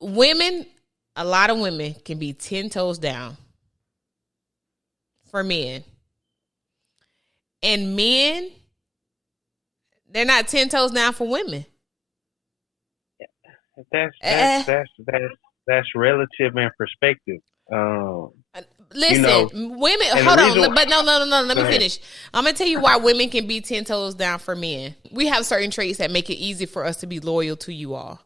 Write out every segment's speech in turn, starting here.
women, a lot of women can be 10 toes down for men. And men, they're not 10 toes down for women. That's relative and perspective. Listen, women, hold on, but no, let me finish. I'm going to tell you why women can be 10 toes down for men. We have certain traits that make it easy for us to be loyal to you all.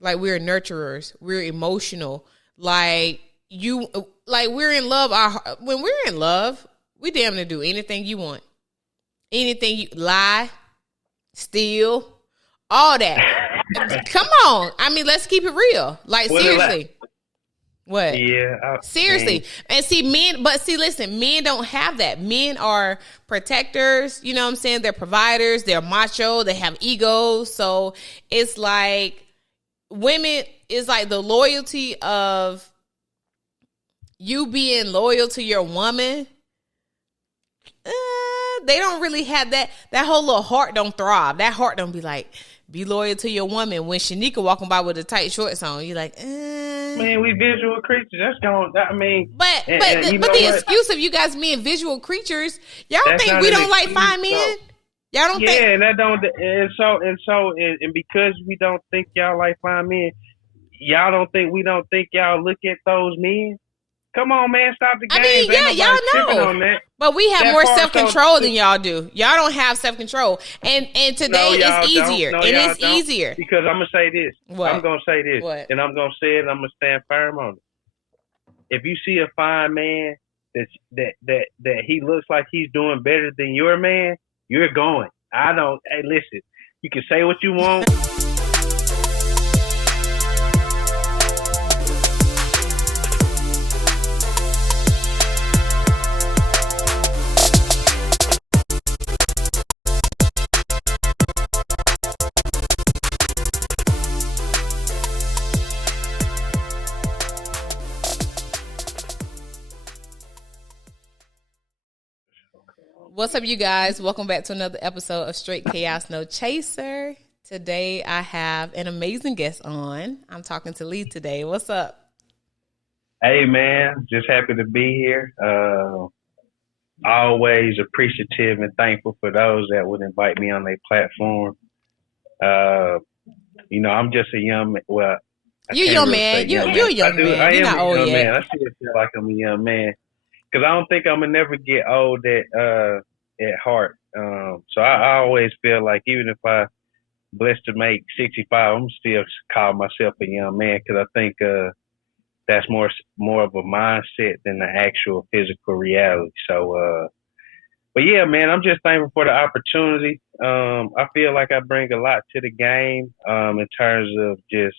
Like, we're nurturers, we're emotional. Like, we're in love. When we're in love, we damn near do anything you want. Anything you lie, steal, all that. Come on. I mean, let's keep it real. Like, seriously. What? Yeah. Seriously. And listen, men don't have that. Men are protectors, you know what I'm saying? They're providers, they're macho, they have egos. So it's like women is like the loyalty of you being loyal to your woman. They don't really have that. That whole little heart don't throb. That heart don't be like, be loyal to your woman. When Shanika walking by with the tight shorts on, you're like, Man, we visual creatures. That's going. I mean, but the excuse of you guys being visual creatures, y'all think we don't like fine men? Y'all don't think? Yeah, and that don't. And because we don't think y'all like fine men, y'all don't think we don't think y'all look at those men. Come on, man, stop the game. I mean, yeah, y'all know. But we have more self-control than y'all do. Y'all don't have self-control. And today it's easier. It's easier. Because I'm going to say this. What? I'm going to say this. What? And I'm going to say it and I'm going to stand firm on it. If you see a fine man that he looks like he's doing better than your man, you're going. Hey, listen, you can say what you want. What's up, you guys? Welcome back to another episode of Straight Chaos No Chaser. Today, I have an amazing guest on. I'm talking to Lee today. What's up? Hey, man. Just happy to be here. Always appreciative and thankful for those that would invite me on their platform. I'm just a young man. Well, you're a young man. You're a young man. You're not old yet. Man. I still feel like I'm a young man. Because I don't think I'm going to never get old at heart. So I always feel like even if I blessed to make 65, I'm still call myself a young man because I think that's more of a mindset than the actual physical reality. So, but yeah, man, I'm just thankful for the opportunity. I feel like I bring a lot to the game in terms of just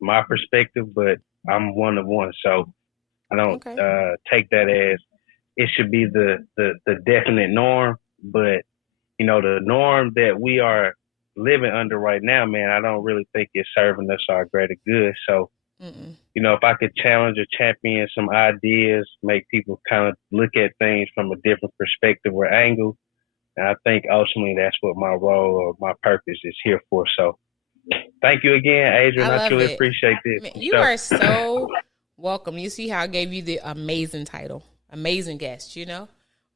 my perspective, but I'm one of one. So I don't take that as it should be the definite norm, but the norm that we are living under right now, man, I don't really think it's serving us our greater good. So, if I could challenge or champion some ideas, make people kind of look at things from a different perspective or angle, and I think ultimately that's what my role or my purpose is here for. So, thank you again, Adrian. I truly appreciate this. Man, you are so welcome. You see how I gave you the amazing title, amazing guest.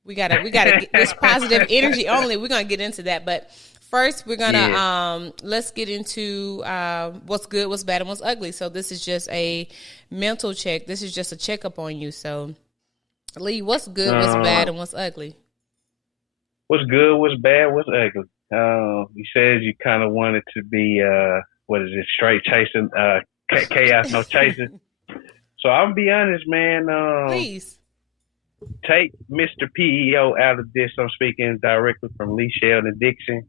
We gotta get this positive energy only. We're gonna get into that, but first we're gonna let's get into what's good, what's bad, and what's ugly. So this is just a mental check. This is just a checkup on you. So, Lee, what's good, what's bad, and what's ugly? What's good, what's bad, what's ugly? You said you kind of wanted to be straight chasing, chaos no chasing. So I'll be honest, man. Please take Mr. PEO out of this. I'm speaking directly from Lee Sheldon Dixon.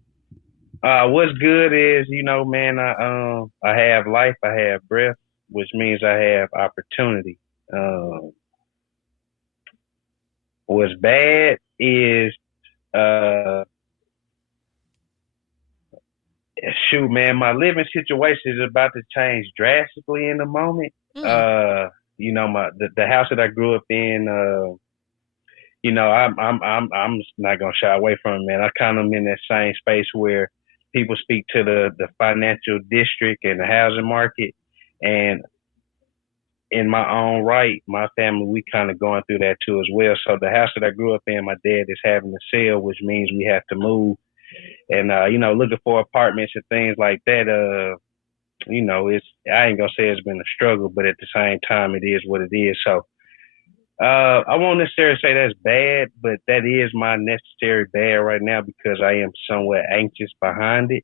What's good is, man, I have life, I have breath, which means I have opportunity. What's bad is, shoot, man, my living situation is about to change drastically in a moment. The house that I grew up in, I'm not gonna shy away from it, man. I kind of am in that same space where people speak to the financial district and the housing market, and in my own right, my family, we kind of going through that too as well. So the house that I grew up in, my dad is having to sell, which means we have to move and, looking for apartments and things like that. I ain't gonna say it's been a struggle, but at the same time, it is what it is. So, I won't necessarily say that's bad, but that is my necessary bad right now because I am somewhat anxious behind it.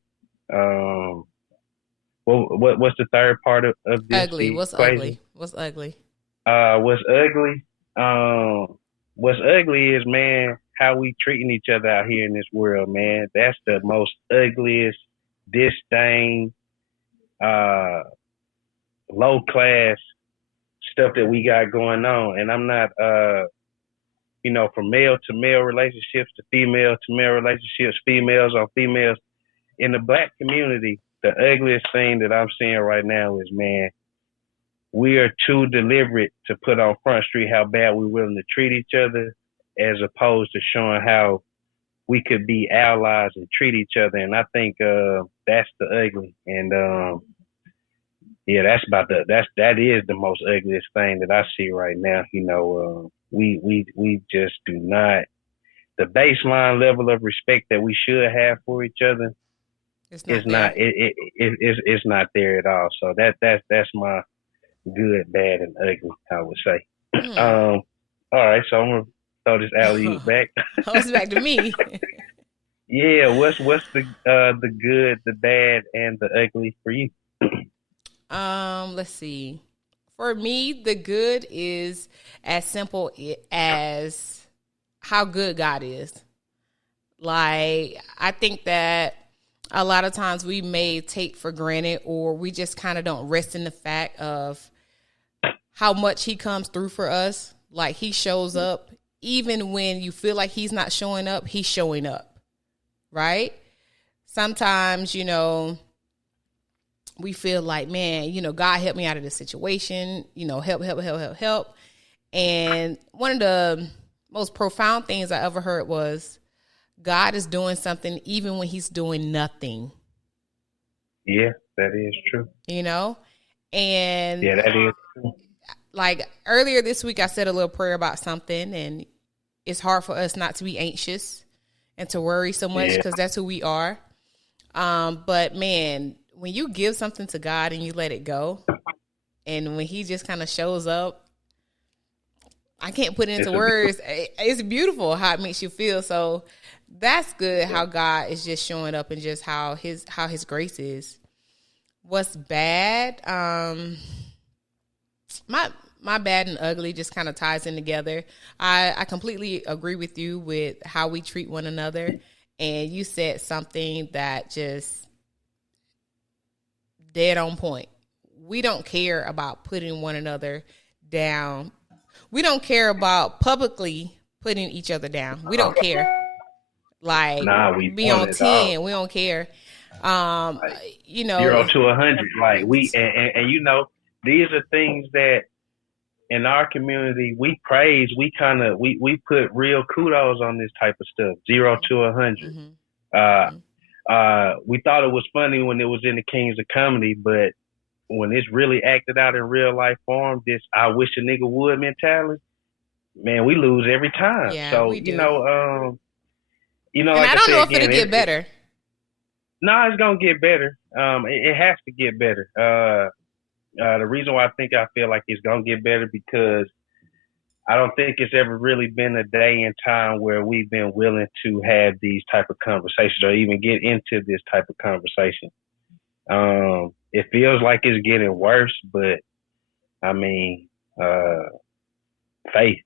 Um, what's the third part of this Ugly. What's equation? ugly? What's ugly? What's ugly? What's ugly is, man, how we treating each other out here in this world, man. That's the most ugliest disdain, uh, low class stuff that we got going on. And I'm not, from male to male relationships to male relationships, females on females. In the black community, the ugliest thing that I'm seeing right now is, man, we are too deliberate to put on Front Street how bad we're willing to treat each other as opposed to showing how we could be allies and treat each other. And I think that's the ugly. And that is the most ugliest thing that I see right now. We just do not, the baseline level of respect that we should have for each other it's not there at all. So that's my good, bad, and ugly, I would say. All right, so I'm gonna throw this alley-oop back. Oh, it's back to me. Yeah, what's the good, the bad, and the ugly for you? Let's see. For me, the good is as simple as how good God is. Like, I think that a lot of times we may take for granted or we just kind of don't rest in the fact of how much he comes through for us. Like, he shows up even when you feel like he's not showing up, he's showing up, right? Sometimes, we feel like, man, God help me out of this situation, help. And one of the most profound things I ever heard was God is doing something even when he's doing nothing. Yeah, that is true. And yeah, that is true. Like earlier this week, I said a little prayer about something, and it's hard for us not to be anxious and to worry so much because that's who we are. But man, when you give something to God and you let it go, and when he just kind of shows up, I can't put it into words. It's beautiful how it makes you feel. So that's good. How God is just showing up and just how his grace is. What's bad? My bad and ugly just kind of ties in together. I completely agree with you with how we treat one another. And you said something that just dead on point. We don't care about putting one another down. We don't care about publicly putting each other down. We don't care. Like, we be on 10. We don't care. 0 to 100. Like, we, and these are things that in our community, we praise, we put real kudos on this type of stuff. 0 to 100. Mm-hmm. We thought it was funny when it was in the Kings of Comedy, but when it's really acted out in real life form, this I wish a nigga would mentality, man, we lose every time. Yeah, so we do. And like I don't know if it'll get better. No, it's gonna get better. It has to get better. The reason why I feel like it's gonna get better because I don't think it's ever really been a day and time where we've been willing to have these type of conversations or even get into this type of conversation. It feels like it's getting worse, but I mean, faith.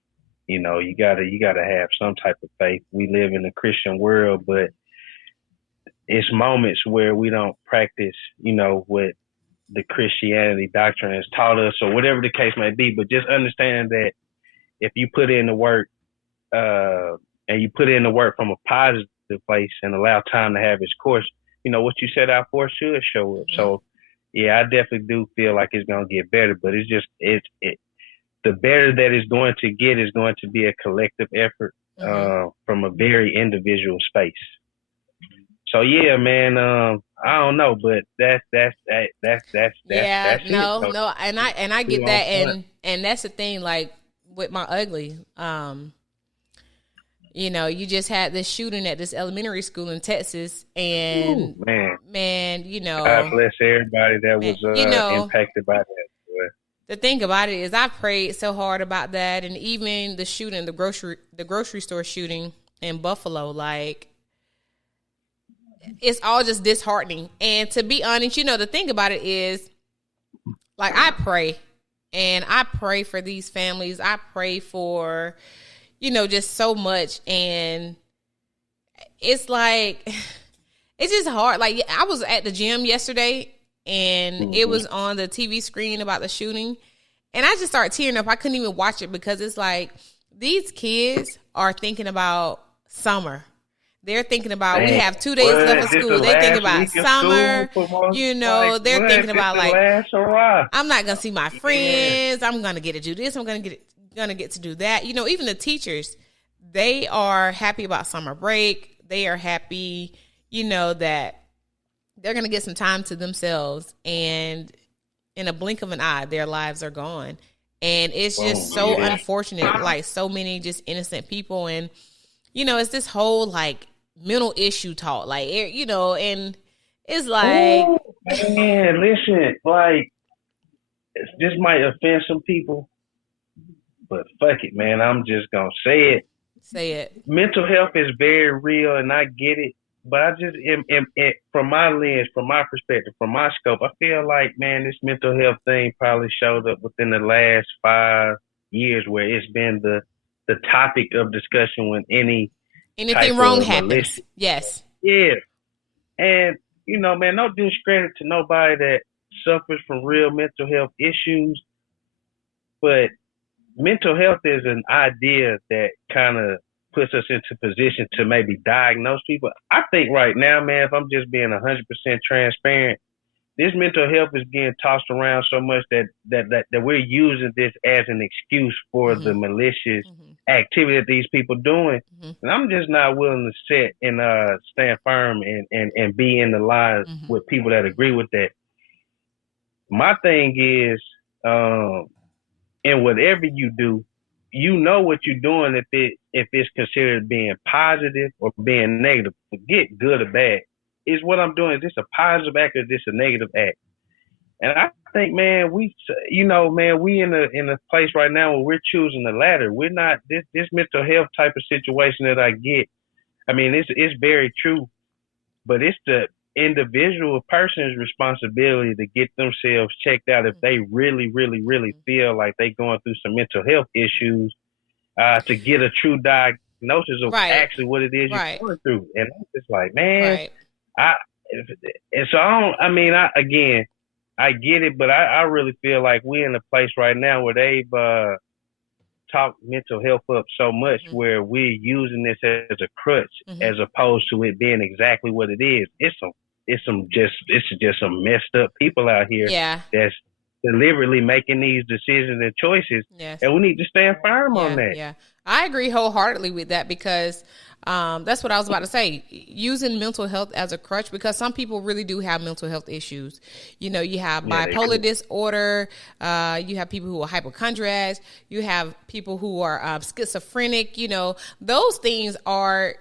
You gotta have some type of faith. We live in a Christian world, but it's moments where we don't practice, what the Christianity doctrine has taught us or whatever the case may be. But just understand that if you put in the work, and you put in the work from a positive place and allow time to have its course, what you set out for should show up. Mm-hmm. So, yeah, I definitely do feel like it's going to get better, but the better that it's going to get is going to be a collective effort, from a very individual space. So yeah, man. I don't know, but that's Yeah, it. no, So, no, and I we get on that, point. and that's the thing. Like with my ugly, you just had this shooting at this elementary school in Texas, Ooh, and man. man, God bless everybody that man, was impacted by that. Boy. the thing about it is I prayed so hard about that, and even the shooting, the grocery store shooting in Buffalo, like it's all just disheartening. And to be honest, the thing about it is, like, I pray, and I pray for these families. I pray for, just so much, and it's like it's just hard. Like, I was at the gym yesterday, and it was on the TV screen about the shooting, and I just started tearing up. I couldn't even watch it because it's like these kids are thinking about summer. They're thinking about, we have 2 days left of school. They're thinking about summer. They're thinking about, like, I'm not going to see my friends. I'm going to get to do this. I'm going to get to do that. Even the teachers, they are happy about summer break. They are happy, that they're going to get some time to themselves. And in a blink of an eye, their lives are gone. And it's just so unfortunate, like so many just innocent people. And, it's this whole, like, mental issue talk, like, and it's like, ooh, man, listen, like, this might offend some people, but fuck it, man. I'm just gonna say it. Say it. Mental health is very real, and I get it. But I just, from my lens, from my perspective, from my scope, I feel like, man, this mental health thing probably showed up within the last 5 years, where it's been the topic of discussion when anything wrong happens. Yes. Yeah. And, man, no discredit to nobody that suffers from real mental health issues, but mental health is an idea that kind of puts us into position to maybe diagnose people. I think right now, man, if I'm just being 100% transparent, this mental health is getting tossed around so much that we're using this as an excuse for the malicious activity that these people doing. And I'm just not willing to sit and stand firm and be in the line with people that agree with that. My thing is, in whatever you do, what you're doing if it's considered being positive or being negative. Forget good or bad. Is what I'm doing, is this a positive act or is this a negative act? And I think, man, we in a place right now where we're choosing the latter. We're not this mental health type of situation that I get. I mean, it's very true, but it's the individual person's responsibility to get themselves checked out if they really, really, really feel like they're going through some mental health issues, to get a true diagnosis of actually what it is you're going through. And I'm just like, man. I get it, but I really feel like we're in a place right now where they've talked mental health up so much where we're using this as a crutch as opposed to it being exactly what it is. It's just some messed up people out here that's deliberately making these decisions and choices, and we need to stand firm on that. Yeah, I agree wholeheartedly with that because that's what I was about to say. Using mental health as a crutch, because some people really do have mental health issues. You have bipolar disorder. You have people who are hypochondriacs. You have people who are schizophrenic. Those things are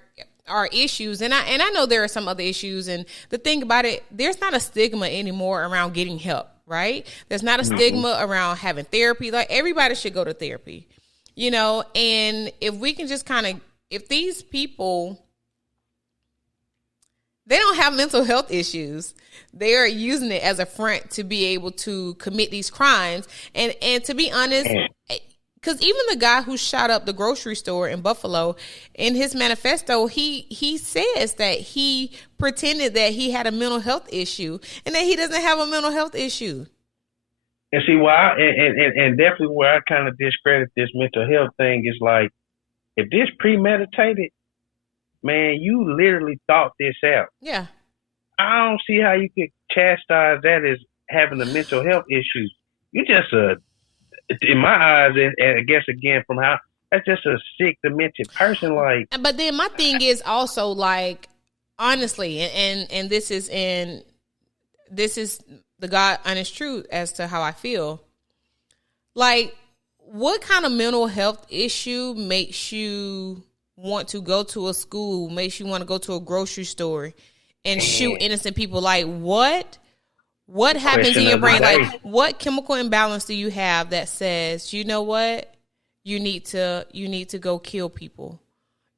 issues, and I know there are some other issues. And the thing about it, there's not a stigma anymore around getting help. Right? There's not a stigma around having therapy. Like, everybody should go to therapy. And if we can just if these people, they don't have mental health issues, they are using it as a front to be able to commit these crimes. And to be honest, because even the guy who shot up the grocery store in Buffalo, in his manifesto, he says that he pretended that he had a mental health issue and that he doesn't have a mental health issue. And see why, and definitely where I kind of discredit this mental health thing is, like, if this premeditated, man, you literally thought this out. Yeah. I don't see how you could chastise that as having a mental health issue. You just in my eyes, and I guess again from that's just a sick, demented person. Like, but then my thing is also, like, honestly, and this is the God honest truth as to how I feel. Like, what kind of mental health issue makes you want to go to a school, makes you want to go to a grocery store and shoot innocent people? Like, what happens in your brain? Like, what chemical imbalance do you have that says, you know what, you need to go kill people?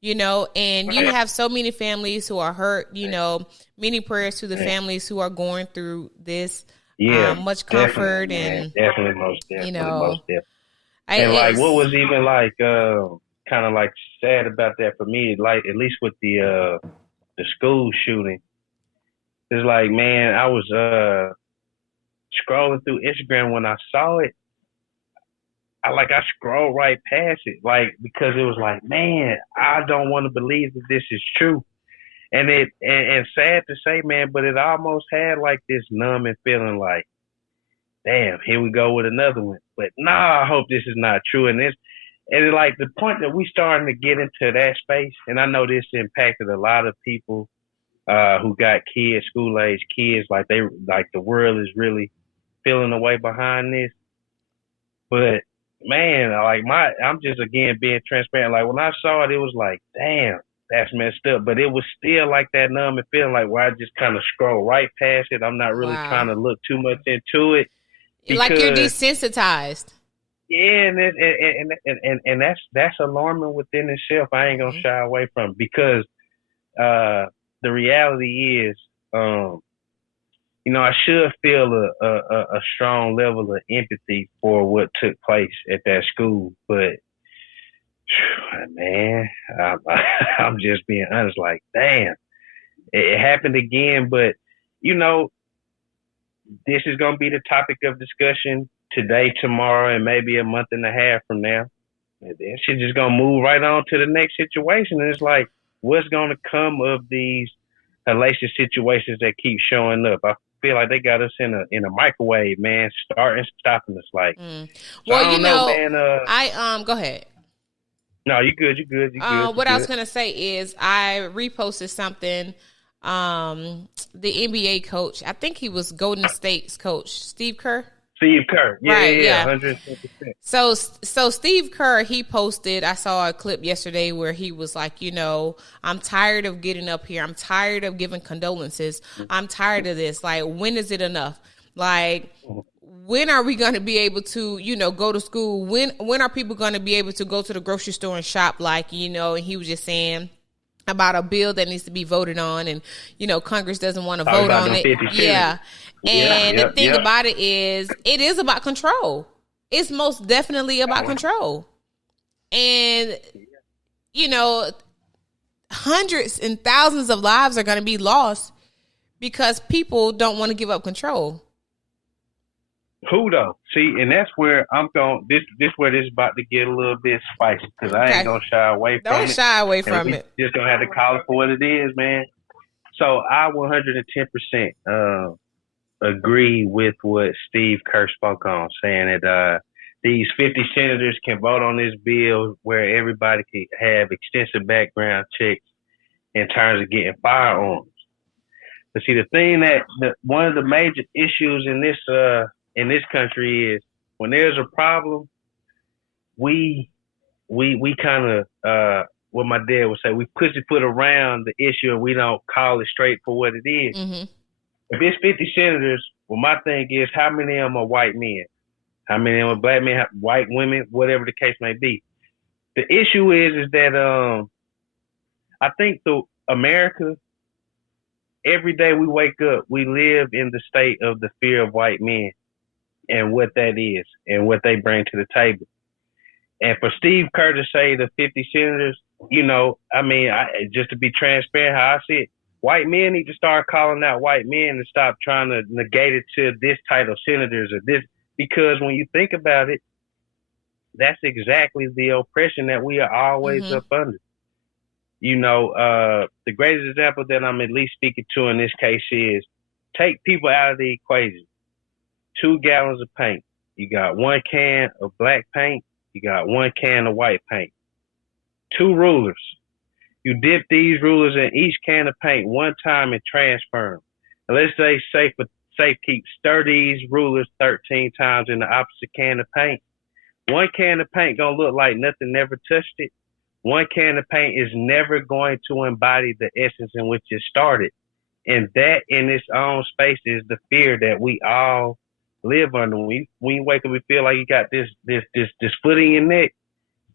You know, and you have so many families who are hurt. You know, many prayers to the families who are going through this. Yeah, much comfort and definitely, most definitely, you know, most definitely. And like, what was even like kind of like sad about that for me, like at least with the school shooting, it's like, man, I was scrolling through Instagram when I saw it. I scrolled right past it, like, because it was like, man, I don't want to believe that this is true. And and sad to say, man, but it almost had like this numbing feeling, like, damn, here we go with another one. But nah, I hope this is not true. And it's like the point that we starting to get into that space, and I know this impacted a lot of people who got kids, school age kids, like the world is really feeling the way behind this. But man, I'm just again being transparent. Like when I saw it, it was like, damn, that's messed up. But it was still like that numbing feeling, like where I just kind of scroll right past it. I'm not really trying to look too much into it. Because, like you're desensitized. Yeah, and that's alarming within itself. I ain't gonna shy away from it, because the reality is, you know, I should feel a strong level of empathy for what took place at that school, but man, I'm just being honest. Like, damn, it happened again. But you know, this is gonna be the topic of discussion today, tomorrow, and maybe a month and a half from now. And then shit just gonna move right on to the next situation. And it's like, what's gonna come of these hellacious situations that keep showing up? I feel like they got us in a microwave, man, starting stopping us. Like, well, so you know, man. I go ahead. No, you good. What I was gonna say is I reposted something. The NBA coach, I think he was Golden State's coach, Steve Kerr. Yeah, 110%. So Steve Kerr, he posted, I saw a clip yesterday where he was like, you know, I'm tired of getting up here. I'm tired of giving condolences. I'm tired of this. Like, when is it enough? Like, when are we going to be able to, you know, go to school? When are people going to be able to go to the grocery store and shop? Like, you know, and he was just saying about a bill that needs to be voted on, and you know, Congress doesn't want to vote on it. Yeah. And the thing about it is about control. It's most definitely about control. And you know, hundreds and thousands of lives are going to be lost because people don't want to give up control. Who though? See, and that's where I'm going. This where this is about to get a little bit spicy, because I ain't gonna shy away from it. Don't shy away from it. Just gonna have to call it for what it is, man. So I 110% agree with what Steve Kerr spoke on, saying that these 50 senators can vote on this bill where everybody can have extensive background checks in terms of getting firearms. But see, the thing one of the major issues in this country is, when there's a problem, we kind of what my dad would say, we pussyfoot around the issue and we don't call it straight for what it is. Mm-hmm. If it's 50 senators, well, my thing is, how many of them are white men? How many of them are black men, white women, whatever the case may be? The issue is that I think America, every day we wake up, we live in the state of the fear of white men and what that is and what they bring to the table. And for Steve Kerr to say the 50 senators, you know, I mean, just to be transparent, how I see it, white men need to start calling out white men and stop trying to negate it to this title, senators or this, because when you think about it, that's exactly the oppression that we are always up under. You know, the greatest example that I'm at least speaking to in this case is, take people out of the equation. 2 gallons of paint. You got 1 can of black paint. You got 1 can of white paint. 2 rulers. You dip these rulers in each can of paint one time and transfer them. And let's say for safekeep, stir these rulers 13 times in the opposite can of paint. One can of paint gonna look like nothing never touched it. One can of paint is never going to embody the essence in which it started. And that in its own space is the fear that we all live under. When you wake up, we feel like you got this foot in your neck.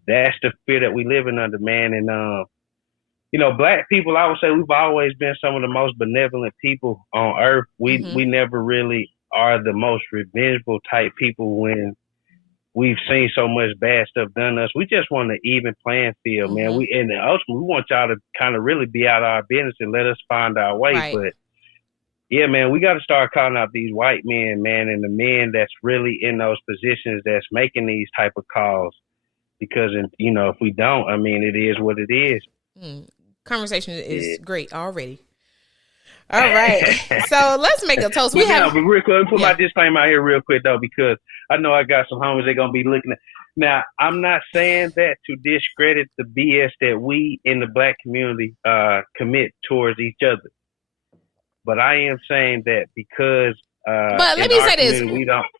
That's the fear that we living under, man. And black people, I would say we've always been some of the most benevolent people on earth. We never really are the most revengeful type people when we've seen so much bad stuff done to us. We just want an even playing field, man. And ultimately, we want y'all to kind of really be out of our business and let us find our way. Right. But yeah, man, we got to start calling out these white men, man, and the men that's really in those positions that's making these type of calls. Because, if we don't, I mean, it is what it is. Conversation is great already. All right. So let's make a toast. But real quick, let me put my disclaimer out here real quick, though, because I know I got some homies they're going to be looking at. Now, I'm not saying that to discredit the BS that we in the black community commit towards each other. But I am saying that because but let me say this.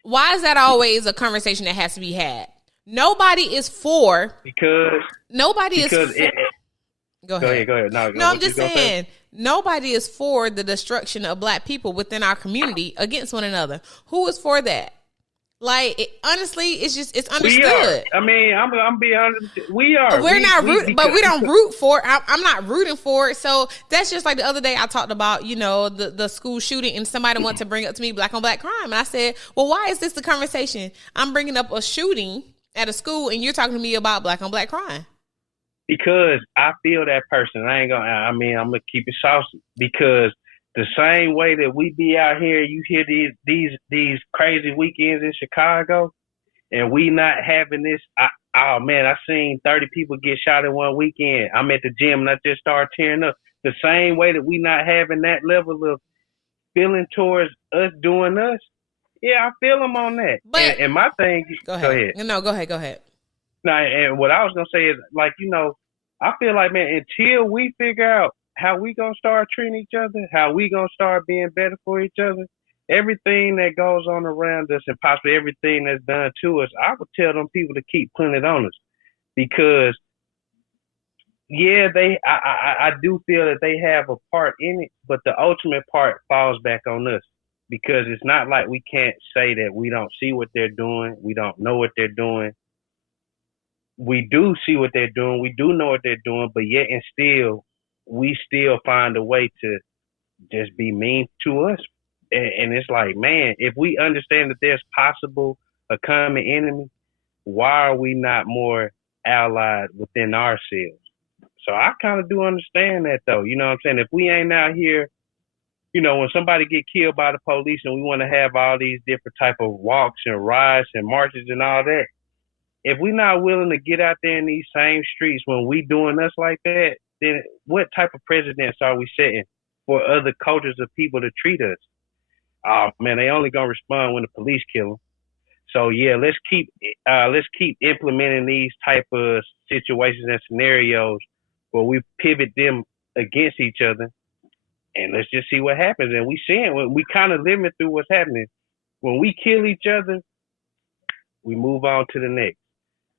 Why is that always a conversation that has to be had? Nobody is for. Go ahead. No, I'm just saying, nobody is for the destruction of black people within our community against one another. Who is for that? Honestly, it's understood. We are. I mean, I'm being honest. We are. We're not rooting, but we don't root for it. I'm not rooting for it. So that's just like the other day I talked about, the school shooting, and somebody wanted to bring up to me black on black crime. And I said, well, why is this the conversation? I'm bringing up a shooting at a school and you're talking to me about black on black crime. Because I feel that person. I'm gonna keep it saucy. Because the same way that we be out here, you hear these crazy weekends in Chicago, and we not having this. I seen 30 people get shot in one weekend. I'm at the gym and I just started tearing up. The same way that we not having that level of feeling towards us doing us. Yeah, I feel them on that. But and my thing. Go ahead. No, go ahead. Now, and what I was gonna say is, I feel like, man, until we figure out how we gonna start treating each other, how we gonna start being better for each other, everything that goes on around us and possibly everything that's done to us, I would tell them people to keep putting it on us. Because, yeah, I do feel that they have a part in it, but the ultimate part falls back on us. Because it's not like we can't say that we don't see what they're doing, we don't know what they're doing. We do see what they're doing, we do know what they're doing, but yet and still, we still find a way to just be mean to us. And it's like, man, if we understand that there's possible a common enemy, why are we not more allied within ourselves? So I kind of do understand that, though. You know what I'm saying? If we ain't out here, when somebody get killed by the police and we want to have all these different type of walks and rides and marches and all that, if we're not willing to get out there in these same streets when we doing us like that, then what type of precedents are we setting for other cultures of people to treat us? Oh man, they only gonna respond when the police kill them. So yeah, let's keep implementing these type of situations and scenarios where we pivot them against each other, and let's just see what happens. And we kind of living through what's happening. When we kill each other, we move on to the next.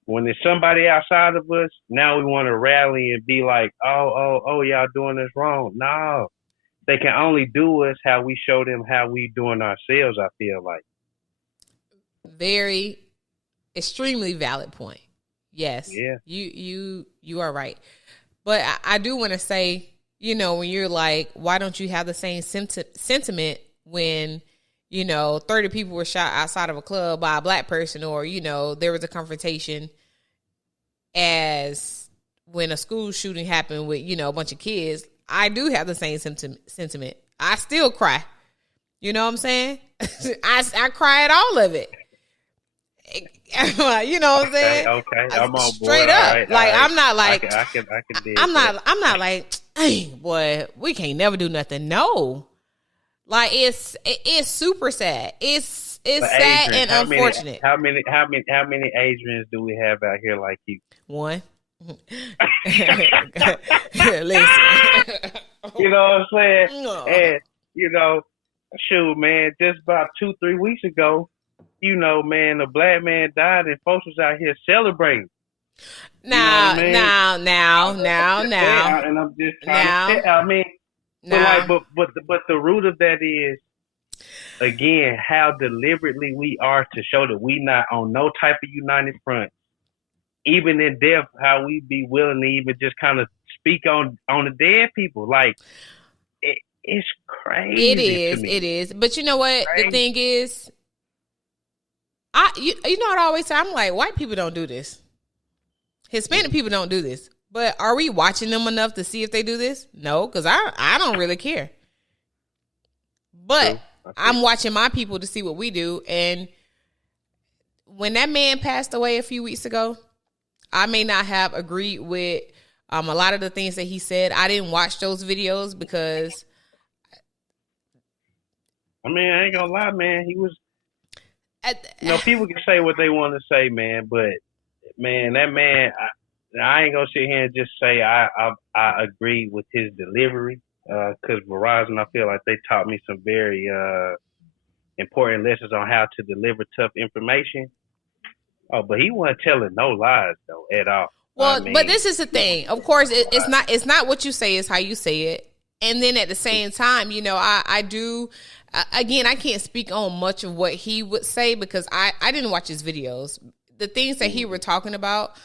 When there's somebody outside of us, now we want to rally and be like, oh, y'all doing this wrong. No, they can only do us how we show them how we doing ourselves, I feel like. Very, extremely valid point. Yes. Yeah. You are right. But I do want to say, when you're like, why don't you have the same sentiment when 30 people were shot outside of a club by a black person, or, there was a confrontation as when a school shooting happened with, a bunch of kids. I do have the same sentiment. I still cry. You know what I'm saying? I cry at all of it. You know what I'm saying? Okay. I'm on straight board. up. Right, like, right. I'm not like, I can I'm not like, hey, boy, we can't never do nothing. No. Like, it's super sad. It's sad, Adrian, and unfortunate. How many Adrians do we have out here like you? One. Listen. You know what I'm saying? No. And, you know, shoot, man, just about 2-3 weeks ago, you know, man, a black man died and folks was out here celebrating. Now, you know what I mean? now. And I'm just trying to tell, I mean, but the root of that is, again, how deliberately we are to show that we not on no type of united front. Even in death, how we be willing to even just kind of speak on the dead people. Like, it's crazy. It is. But you know what? Crazy. The thing is, you know what I always say? I'm like, white people don't do this. Hispanic people don't do this. But are we watching them enough to see if they do this? No, because I don't really care. But I'm watching my people to see what we do. And when that man passed away a few weeks ago, I may not have agreed with a lot of the things that he said. I didn't watch those videos because, I mean, I ain't gonna lie, man. He was, you know, people can say what they want to say, man. But man, that man, I ain't gonna sit here and just say I agree with his delivery. Because Verizon, I feel like they taught me some very important lessons on how to deliver tough information. Oh, but he wasn't telling no lies though at all. Well, I mean, but this is the thing. Of course, it's not what you say, it's how you say it. And then at the same time, you know, I do. Again, I can't speak on much of what he would say because I didn't watch his videos. The things that he were talking about,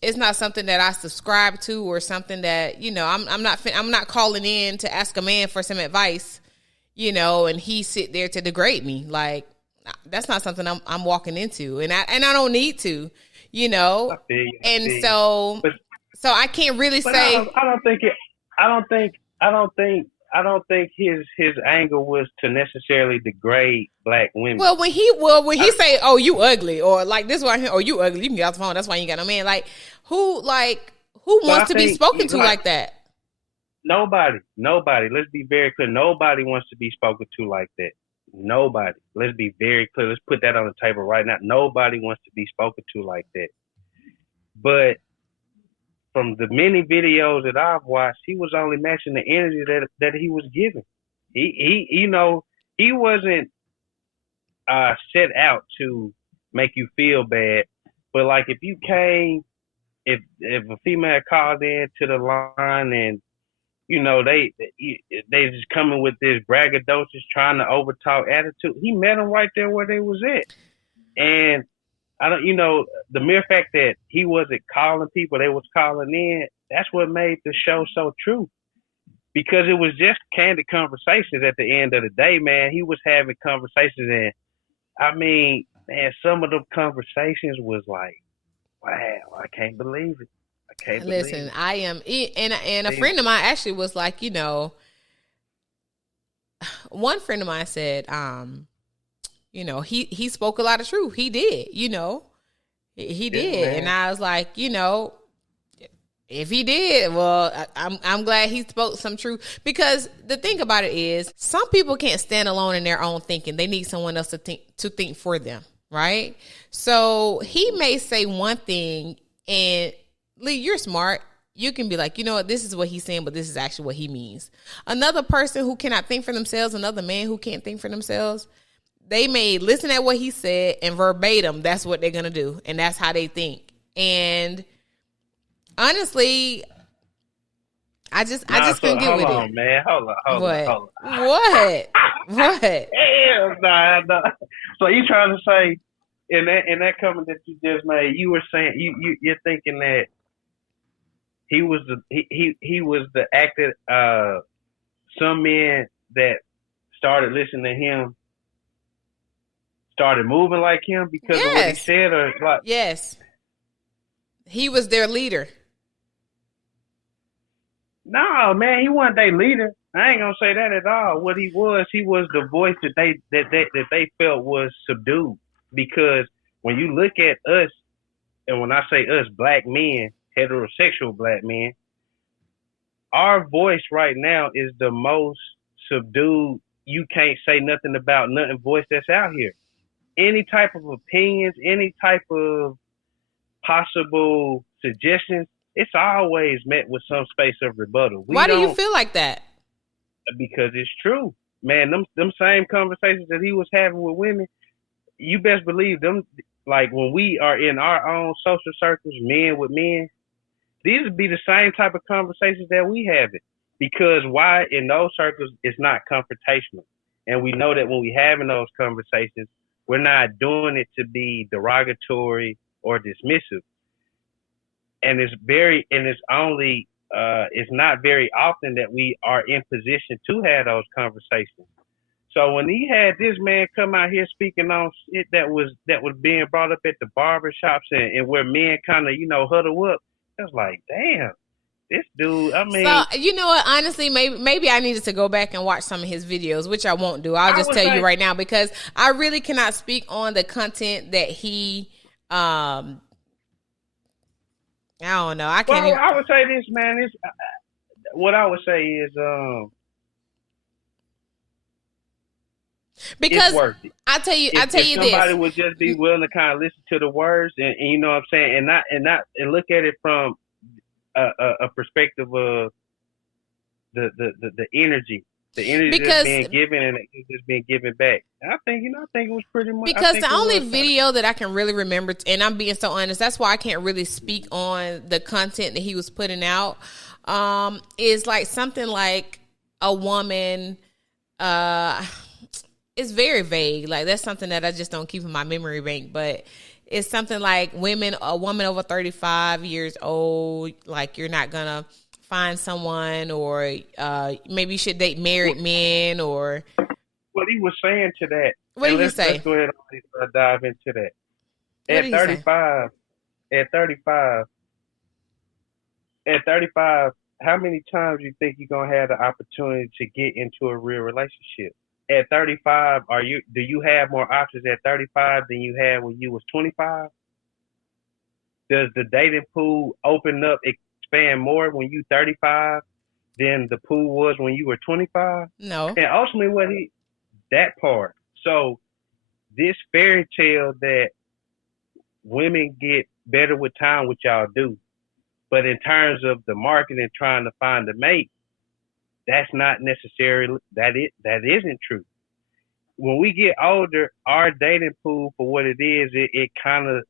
it's not something that I subscribe to or something that, you know, I'm not calling in to ask a man for some advice, you know, and he sit there to degrade me. Like, that's not something I'm walking into, and I don't need to, you know. So I can't really say. I don't think his anger was to necessarily degrade black women. Well, when he say, "Oh, you ugly," or like this one, "Oh, you ugly," you can get off the phone. That's why you ain't got no man. Like who wants to be spoken to like that? Nobody. Let's be very clear. Nobody wants to be spoken to like that. Nobody. Let's be very clear. Let's put that on the table right now. Nobody wants to be spoken to like that. But from the many videos that I've watched, he was only matching the energy that he was giving. He you know, he wasn't set out to make you feel bad. But like if a female called in to the line and, you know, they just coming with this braggadocious, trying to overtalk attitude. He met them right there where they was at, and I don't, you know, the mere fact that he wasn't calling people, they was calling in. That's what made the show so true, because it was just candid conversations. At the end of the day, man, he was having conversations, and I mean, man, some of the conversations was like, wow, I can't believe it. Listen, I am, and a friend of mine actually was like, you know, one friend of mine said, you know, he spoke a lot of truth. He did, you know, he did, and I was like, you know, if he did, well, I'm glad he spoke some truth, because the thing about it is, some people can't stand alone in their own thinking. They need someone else to think for them, right? So he may say one thing, and Lee, you're smart. You can be like, you know what, this is what he's saying, but this is actually what he means. Another person who cannot think for themselves, another man who can't think for themselves, they may listen at what he said and verbatim, that's what they're going to do. And that's how they think. And honestly, I just couldn't get with it. Hold on, man. Hold on. What? Hell nah. So you trying to say, in that comment that you just made, you were saying, you're thinking that he was the actor. Some men that started listening to him started moving like him because of what he said, or like, yes, he was their leader. No, man, he wasn't their leader. I ain't gonna say that at all. What he was the voice that they felt was subdued. Because when you look at us, and when I say us, black men, heterosexual black men, our voice right now is the most subdued. You can't say nothing about nothing voice that's out here. Any type of opinions, any type of possible suggestions, it's always met with some space of rebuttal. Why do you feel like that? Because it's true, man. Them same conversations that he was having with women, you best believe them. Like when we are in our own social circles, men with men, these would be the same type of conversations that we have it. Because why in those circles it's not confrontational, and we know that when we having those conversations, we're not doing it to be derogatory or dismissive. And it's not very often that we are in position to have those conversations. So when he had this man come out here speaking on shit that was being brought up at the barbershops and where men kind of, huddle up, I was like, damn, this dude, I mean. So, you know what, honestly, maybe I needed to go back and watch some of his videos, which I won't do. I'll just tell you right now, because I really cannot speak on the content that he, I don't know. I can't. Well, I would say this, man. What I would say is, because it's worth it. I tell you this. Somebody would just be willing to kind of listen to the words, and you know what I'm saying, and look at it from a perspective of the energy. The energy that's being given and just being given back. And I think it was pretty much. Because the only video that I can really remember, and I'm being so honest, that's why I can't really speak on the content that he was putting out, is like something like a woman, it's very vague. Like that's something that I just don't keep in my memory bank, but it's something like a woman over 35 years old, like you're not gonna find someone, or maybe you should date married men, or what he was saying to that. What did he say? Let's go ahead and dive into that. At 35, how many times you think you're gonna have the opportunity to get into a real relationship? At 35, do you have more options at 35 than you had when you was 25? Does the dating pool open up, expand more when you 35 than the pool was when you were 25? No. And ultimately, that part. So this fairy tale that women get better with time, which y'all do, but in terms of the market and trying to find a mate, that's not necessarily that isn't true. When we get older, our dating pool for what it is, it kind of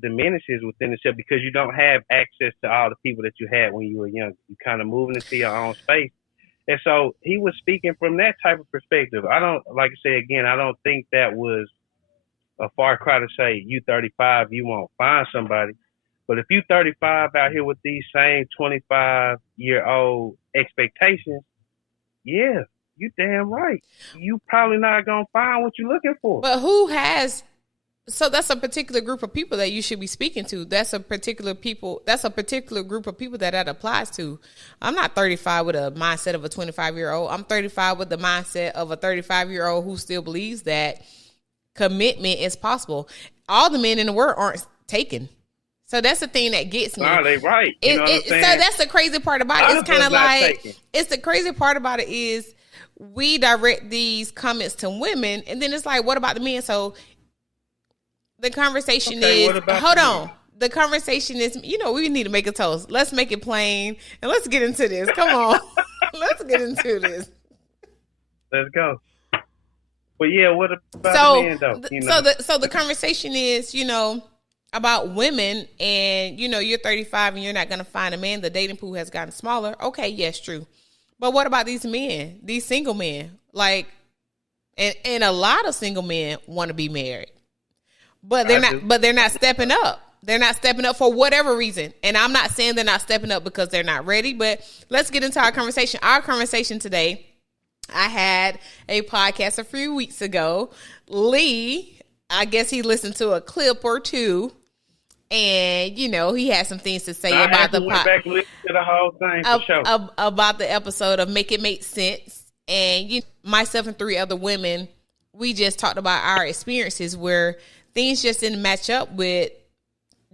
diminishes within itself because you don't have access to all the people that you had when you were young. You kind of moving into your own space. And so he was speaking from that type of perspective. I don't think that was a far cry to say you 35, you won't find somebody. But if you 35 out here with these same 25-year-old expectations, yeah, you damn right. You probably not going to find what you're looking for. But so that's a particular group of people that you should be speaking to. That's a particular group of people that applies to. I'm not 35 with a mindset of a 25-year-old. I'm 35 with the mindset of a 35-year-old who still believes that commitment is possible. All the men in the world aren't taken. So that's the thing that gets me. No, they right. You know what I'm saying? So that's the crazy part about it. It's kind of like, it's the crazy part about it is we direct these comments to women, and then it's like, what about the men? So the conversation is, hold on. The conversation is, we need to make a toast. Let's make it plain, and let's get into this. Come on. Let's get into this. Let's go. But yeah, what about the men, though? So the conversation is, about women, and you're 35 and you're not going to find a man. The dating pool has gotten smaller. Okay, yes, true. But what about these men, these single men? Like, and a lot of single men want to be married, but they're not stepping up. They're not stepping up for whatever reason. And I'm not saying they're not stepping up because they're not ready, but let's get into our conversation. Our conversation today, I had a podcast a few weeks ago. Lee, I guess he listened to a clip or two, and he had some things to say about the back and listen to the whole thing for sure. About the episode of Make It Make Sense. And myself and 3 other women, we just talked about our experiences where things just didn't match up with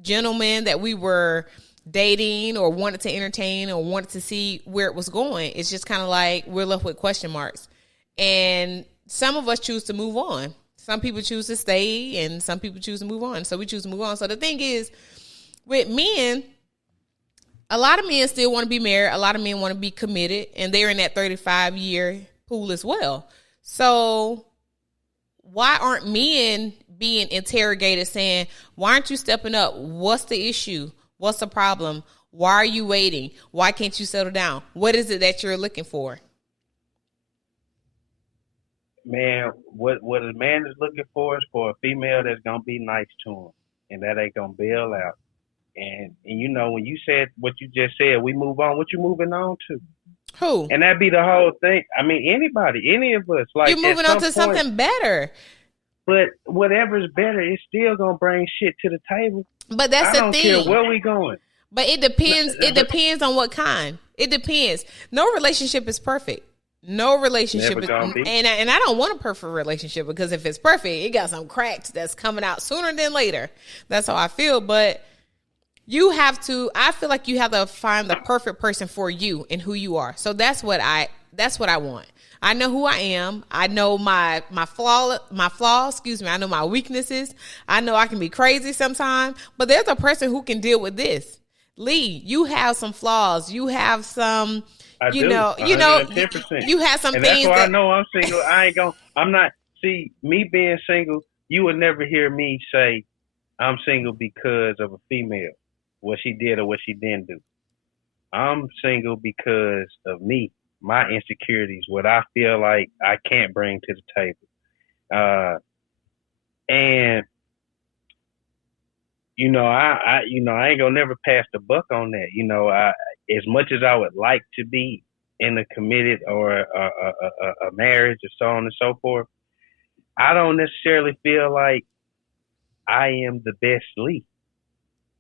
gentlemen that we were dating or wanted to entertain or wanted to see where it was going. It's just kind of like we're left with question marks. And some of us choose to move on. some people choose to stay and some people choose to move on. So we choose to move on. So the thing is, with men, a lot of men still want to be married. A lot of men want to be committed, and they're in that 35-year pool as well. So why aren't men being interrogated saying, why aren't you stepping up? What's the issue? What's the problem? Why are you waiting? Why can't you settle down? What is it that you're looking for? Man, what a man is looking for is for a female that's gonna be nice to him and that ain't gonna bail out. And you know, when you said what you just said, we move on. What you moving on to? Who? And that be the whole thing. I mean, anybody, any of us. Like, you're moving on to something better. But whatever's better, it's still gonna bring shit to the table. But that's the thing. I don't care where we going. But it depends. It depends on what kind. It depends. No relationship is perfect. No relationship is, and I don't want a perfect relationship, because if it's perfect, it got some cracks that's coming out sooner than later. That's how I feel. But you have to. I feel like you have to find the perfect person for you and who you are. So that's what I want. I know who I am. I know my flaws. I know my weaknesses. I know I can be crazy sometimes. But there's a person who can deal with this. Lee, you have some flaws. You have some. You know, you have some and things. That's why I know I'm single. I'm not. See, me being single, you would never hear me say I'm single because of a female, what she did or what she didn't do. I'm single because of me, my insecurities, what I feel like I can't bring to the table. And you know, I ain't gonna never pass the buck on that. You know, as much as I would like to be in a committed or a marriage or so on and so forth, I don't necessarily feel like I am the best Lee.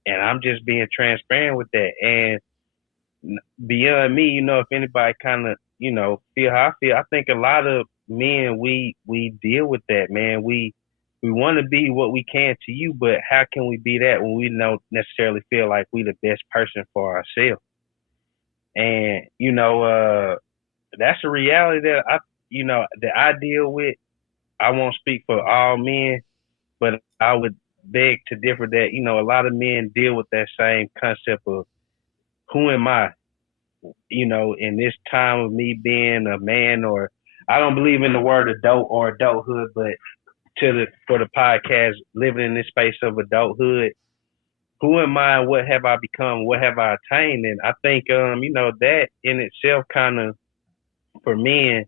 And I'm just being transparent with that. And beyond me, you know, if anybody kind of, you know, feel how I feel, I think a lot of men, we deal with that, man. We want to be what we can to you, but how can we be that when we don't necessarily feel like we the best person for ourselves? And, you know, that's a reality that I deal with. I won't speak for all men, but I would beg to differ that, you know, a lot of men deal with that same concept of who am I? You know, in this time of me being a man, or I don't believe in the word adult or adulthood, but for the podcast, living in this space of adulthood, who am I? What have I become? What have I attained? And I think, you know, that in itself kind of, for men,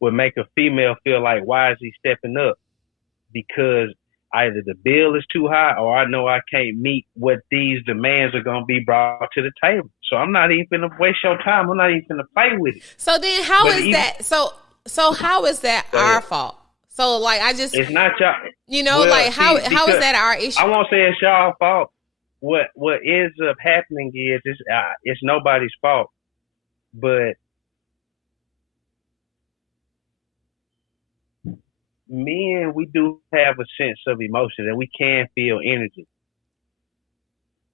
would make a female feel like, why is he stepping up? Because either the bill is too high, or I know I can't meet what these demands are going to be brought to the table. So I'm not even going to waste your time. I'm not even going to play with it. So then how is that? So how is that our fault? So like, it's not y'all. You know, well, like how is that our issue? I won't say it's y'all fault. What ends up happening is it's nobody's fault, but men, we do have a sense of emotion and we can feel energy.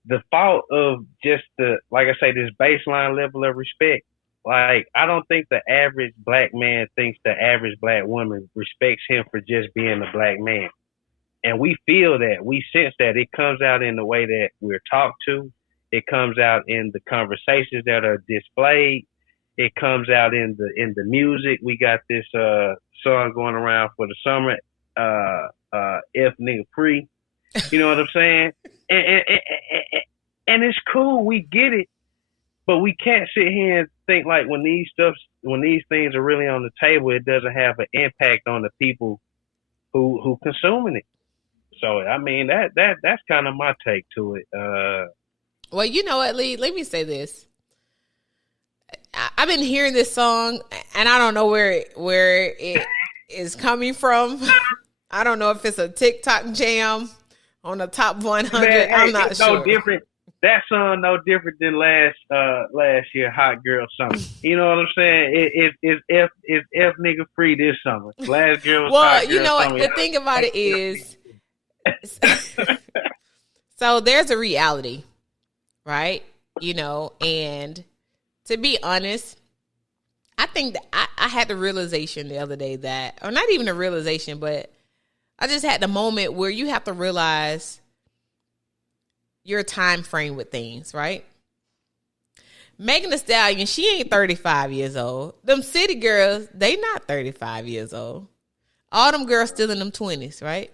The fault of just like I say, this baseline level of respect. Like, I don't think the average black man thinks the average black woman respects him for just being a black man. And we feel that, we sense that. It comes out in the way that we're talked to. It comes out in the conversations that are displayed. It comes out in the music. We got this song going around for the summer, F nigga free. You know what I'm saying? And it's cool, we get it, but we can't sit here and think like when these things are really on the table, it doesn't have an impact on the people who consuming it. So I mean that's kind of my take to it. Well, you know what, Lee? Let me say this. I've been hearing this song, and I don't know where it is coming from. I don't know if it's a TikTok jam on the top 100. Man, I'm not sure. No different. That song no different than last year Hot Girl Summer. You know what I'm saying? It's F nigga free this summer. Last girl was Hot Girl you know Summer. What? The thing about it is, so there's a reality, right? You know, and to be honest, I think that I had the realization the other day that, or not even a realization, but I just had the moment where you have to realize your time frame with things, right? Megan Thee Stallion, she ain't 35 years old. Them city girls, they not 35 years old. All them girls still in them 20s, right?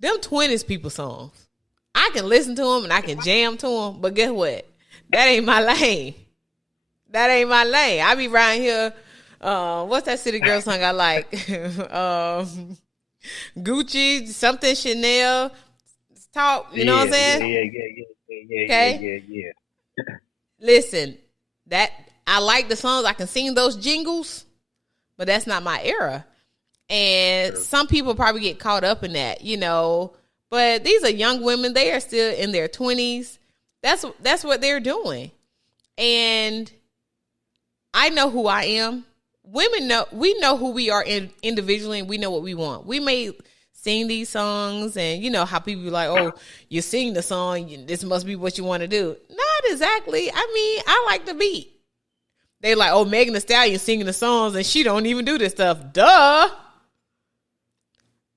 Them 20s people songs. I can listen to them and I can jam to them, but guess what? That ain't my lane. That ain't my lane. I be around here. What's that city girl song I like? Gucci, something Chanel. Talk. You know what I'm saying? Yeah. Okay. Yeah. Listen, that I like the songs. I can sing those jingles, but that's not my era. And some people probably get caught up in that, you know. But these are young women. They are still in their 20s. That's what they're doing. And I know who I am. Women we know who we are individually, and we know what we want. We may sing these songs, and you know how people be like, oh, you sing the song, this must be what you want to do. Not exactly. I mean, I like the beat. They like, oh, Megan Thee Stallion singing the songs, and she don't even do this stuff. Duh.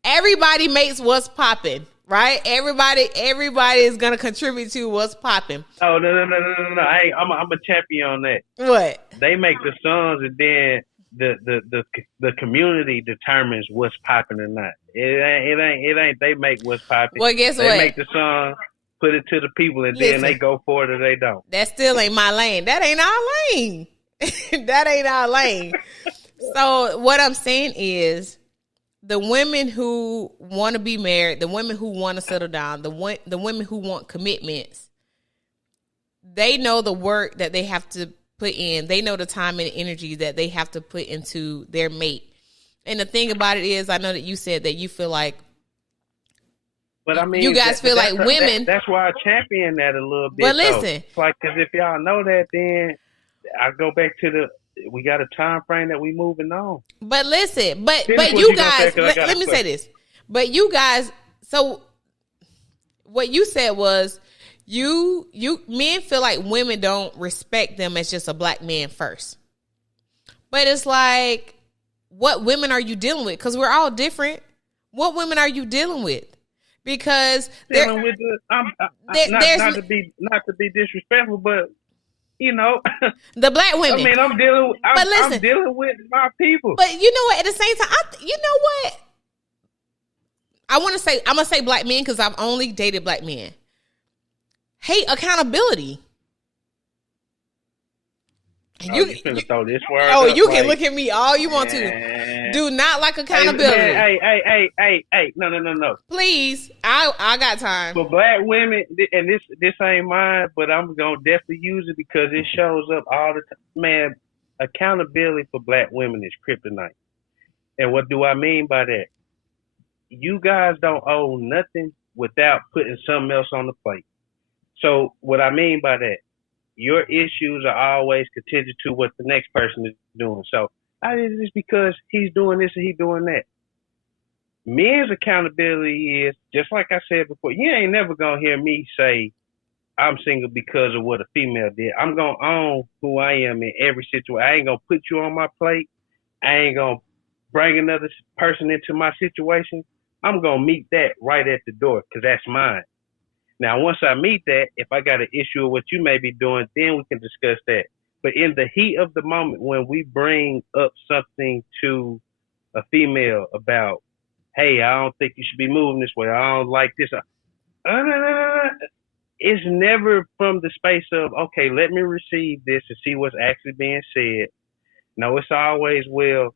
Everybody makes what's popping, right? Everybody is gonna contribute to what's popping. Oh no! I'm a champion on that. What? They make the songs, and then the community determines what's popping or not. It ain't. They make what's popping. Well, guess what? They make the song, put it to the people, and then they go for it or they don't. That still ain't my lane. That ain't our lane. That ain't our lane. So what I'm saying is, the women who want to be married, the women who want to settle down, the women who want commitments, they know the work that they have to put in. They know the time and energy that they have to put into their mate. And the thing about it is, I know that you said that you feel like, but I mean, you guys feel like women. That's why I champion that a little bit. But listen, like, because if y'all know that, then I go back to we got a time frame that we moving on. But listen, but you guys, let me say this. But you guys, so what you said was you men feel like women don't respect them as just a black man first. But it's like, what women are you dealing with? Because we're all different. What women are you dealing with? Because dealing with not to be disrespectful, but you know, the black women. I mean, I'm dealing with my people. But you know what? At the same time, you know what? I'm gonna say black men because I've only dated black men. Hate accountability. You finna throw this word. Oh, you can look at me all you want to. Do not like accountability. Hey, no. Please, I got time. For black women, and this ain't mine, but I'm gonna definitely use it because it shows up all the time. Man, accountability for black women is kryptonite. And what do I mean by that? You guys don't owe nothing without putting something else on the plate. So what I mean by that, your issues are always contingent to what the next person is doing. So I did this because he's doing this and he's doing that. Men's accountability is, just like I said before, you ain't never going to hear me say I'm single because of what a female did. I'm going to own who I am in every situation. I ain't going to put you on my plate. I ain't going to bring another person into my situation. I'm going to meet that right at the door because that's mine. Now, once I meet that, if I got an issue with what you may be doing, then we can discuss that. But in the heat of the moment, when we bring up something to a female about, hey, I don't think you should be moving this way. I don't like this. It's never from the space of, okay, let me receive this and see what's actually being said. No, it's always, well,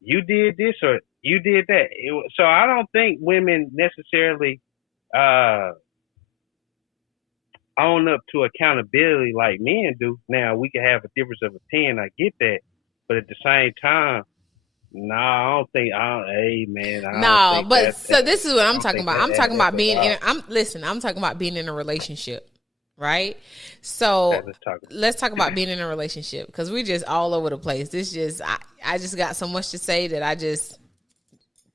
you did this or you did that. So I don't think women necessarily own up to accountability like men do. Now, we can have a difference of opinion. I get that. But at the same time, I don't think, hey, man. No, but so this is what I'm talking about. I'm talking about being I'm talking about being in a relationship, right? So let's talk about being in a relationship because we just all over the place. This just, I just got so much to say that I just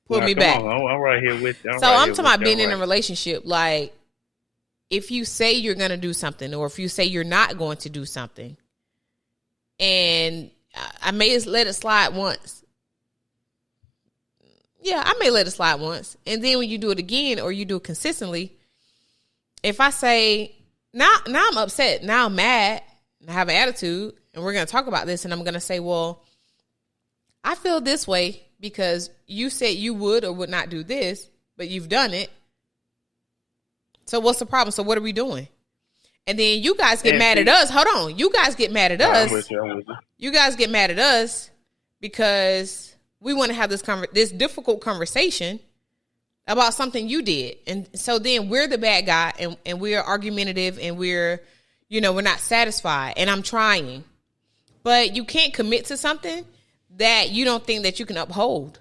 put me back. I'm right here with you. I'm talking about being in a relationship. Like, if you say you're going to do something or if you say you're not going to do something and I may just let it slide once, Yeah, I may let it slide once. And then when you do it again or you do it consistently, if I say, now I'm upset, now I'm mad, I have an attitude, and we're going to talk about this, and I'm going to say, well, I feel this way because you said you would or would not do this, but you've done it. So what's the problem? So what are we doing? And then you guys get mad at us. Hold on. You guys get mad at us. I'm with you. You guys get mad at us because we want to have this difficult conversation about something you did. And so then we're the bad guy and we're argumentative and we're not satisfied, and I'm trying. But you can't commit to something that you don't think that you can uphold.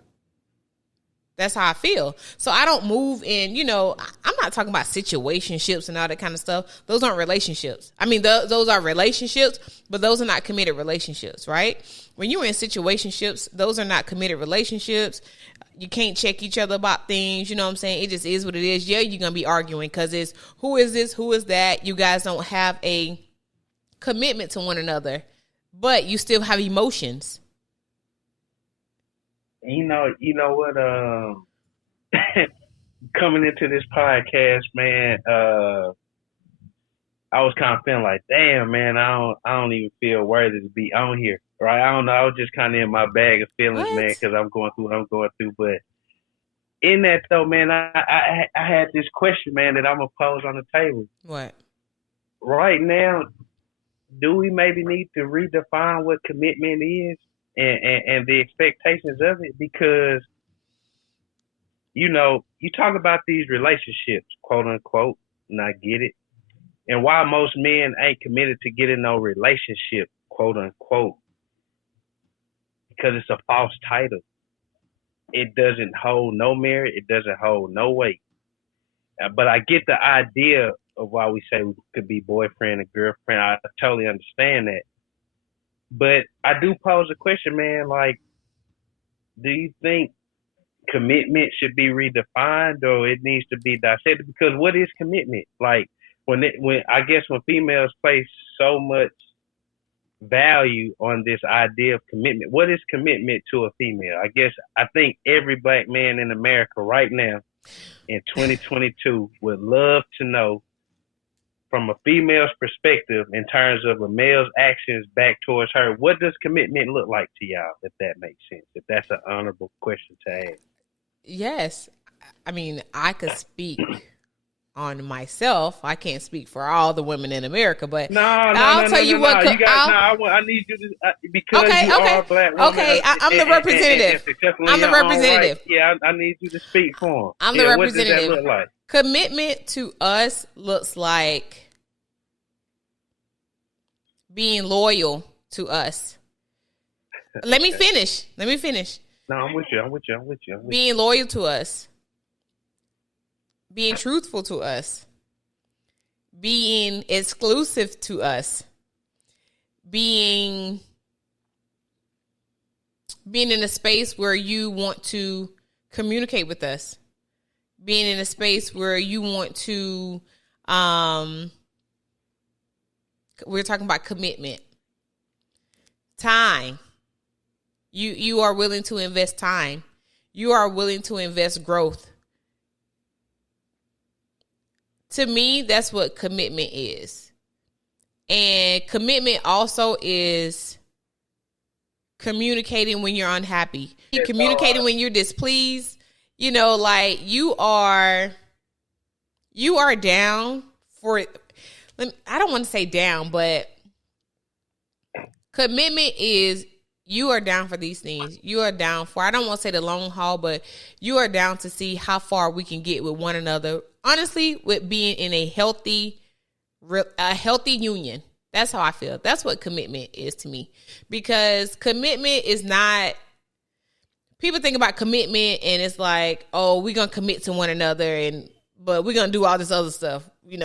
That's how I feel. So I don't move in, I'm not talking about situationships and all that kind of stuff. Those aren't relationships. I mean, those are relationships, but those are not committed relationships, right? When you're in situationships, those are not committed relationships. You can't check each other about things. You know what I'm saying? It just is what it is. Yeah, you're going to be arguing because it's who is this? Who is that? You guys don't have a commitment to one another, but you still have emotions. You know what? Coming into this podcast, man, I was kind of feeling like, damn, man, I don't even feel worthy to be on here, right? I don't know. I was just kind of in my bag of feelings, man, because I'm going through what I'm going through. But in that, though, man, I had this question, man, that I'm gonna pose on the table. What? Right now, do we maybe need to redefine what commitment is? And the expectations of it, because, you talk about these relationships, quote unquote, and I get it. And why most men ain't committed to getting no relationship, quote unquote, because it's a false title. It doesn't hold no merit. It doesn't hold no weight. But I get the idea of why we say we could be boyfriend and girlfriend. I totally understand that. But I do pose a question, man, like, do you think commitment should be redefined or it needs to be dissected? Because what is commitment? Like, when females place so much value on this idea of commitment, what is commitment to a female? I think every black man in America right now in 2022 would love to know, from a female's perspective, in terms of a male's actions back towards her, what does commitment look like to y'all, if that makes sense, if that's an honorable question to ask? Yes. I mean, I could speak on myself. I can't speak for all the women in America, but I'll tell you what. I need you to, because you are a black woman. Okay, I'm the representative. I'm the representative. Right. Yeah, I need you to speak for them. I'm the representative. What does that look like? Commitment to us looks like being loyal to us. Let me finish. No, I'm with you. Being loyal to us. Being truthful to us. Being exclusive to us. Being in a space where you want to communicate with us. Being in a space where you want to, we're talking about commitment. Time. You are willing to invest time. You are willing to invest growth. To me, that's what commitment is. And commitment also is communicating when you're unhappy. Communicating when you're displeased. Like you are down for it. I don't want to say down, but commitment is you are down for these things. You are down for, I don't want to say the long haul, but you are down to see how far we can get with one another. Honestly, with being in a healthy union. That's how I feel. That's what commitment is to me. Because commitment is not, people think about commitment and it's like, oh, we're going to commit to one another, but we're going to do all this other stuff. We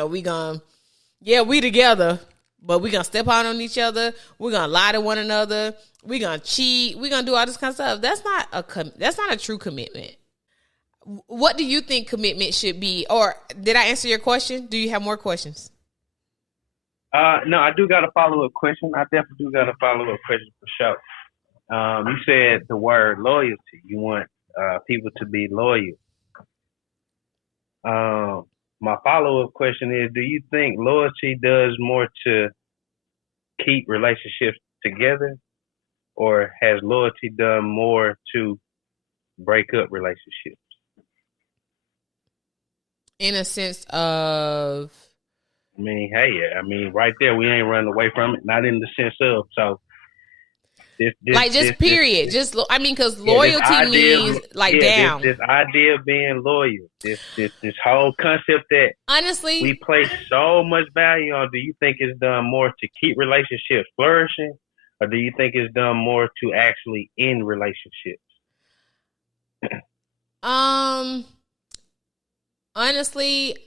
together, but we're going to step out on each other. We're going to lie to one another. We're going to cheat. We're going to do all this kind of stuff. That's not a true commitment. What do you think commitment should be? Or did I answer your question? Do you have more questions? No, I do got a follow-up question. I definitely do got a follow-up question for sure. You said the word loyalty. You want people to be loyal. My follow-up question is: do you think loyalty does more to keep relationships together, or has loyalty done more to break up relationships? In a sense of, right there, we ain't running away from it. Not in the sense of period. Because loyalty means down. This idea of being loyal, this whole concept that honestly we place so much value on. Do you think it's done more to keep relationships flourishing, or do you think it's done more to actually end relationships? Honestly,